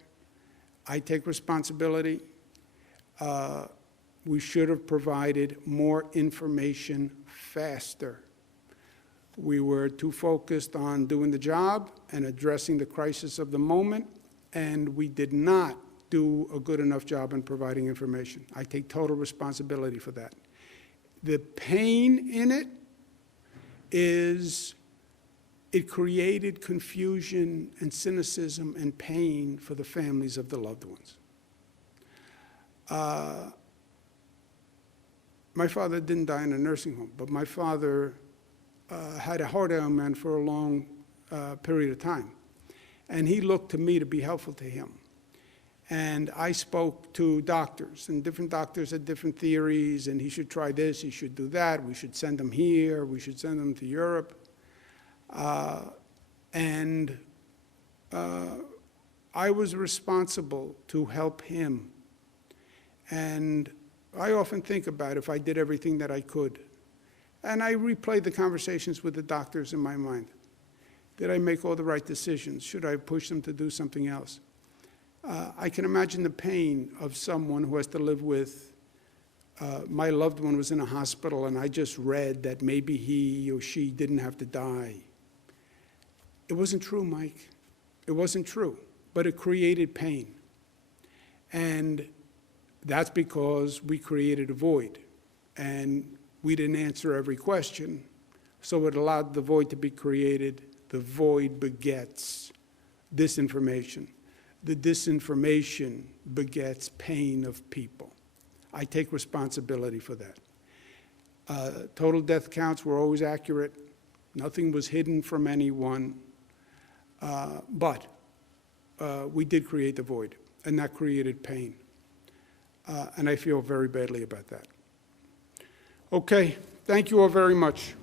I take responsibility. We should have provided more information faster. We were too focused on doing the job and addressing the crisis of the moment, and we did not do a good enough job in providing information. I take total responsibility for that. The pain in it is it created confusion and cynicism and pain for the families of the loved ones. My father didn't die in a nursing home, but my father had a heart ailment for a long period of time. And he looked to me to be helpful to him. And I spoke to doctors, and different doctors had different theories, and he should try this, he should do that, we should send him here, we should send him to Europe. I was responsible to help him. And I often think about if I did everything that I could. And I replayed the conversations with the doctors in my mind. Did I make all the right decisions? Should I push them to do something else? I can imagine the pain of someone who has to live with, my loved one was in a hospital and I just read that maybe he or she didn't have to die. It wasn't true, Mike. It wasn't true, but it created pain. And that's because we created a void and we didn't answer every question, so it allowed the void to be created. The void begets disinformation. The disinformation begets pain of people. I take responsibility for that. Total death counts were always accurate. Nothing was hidden from anyone. But we did create the void, and that created pain. And I feel very badly about that. Okay, thank you all very much.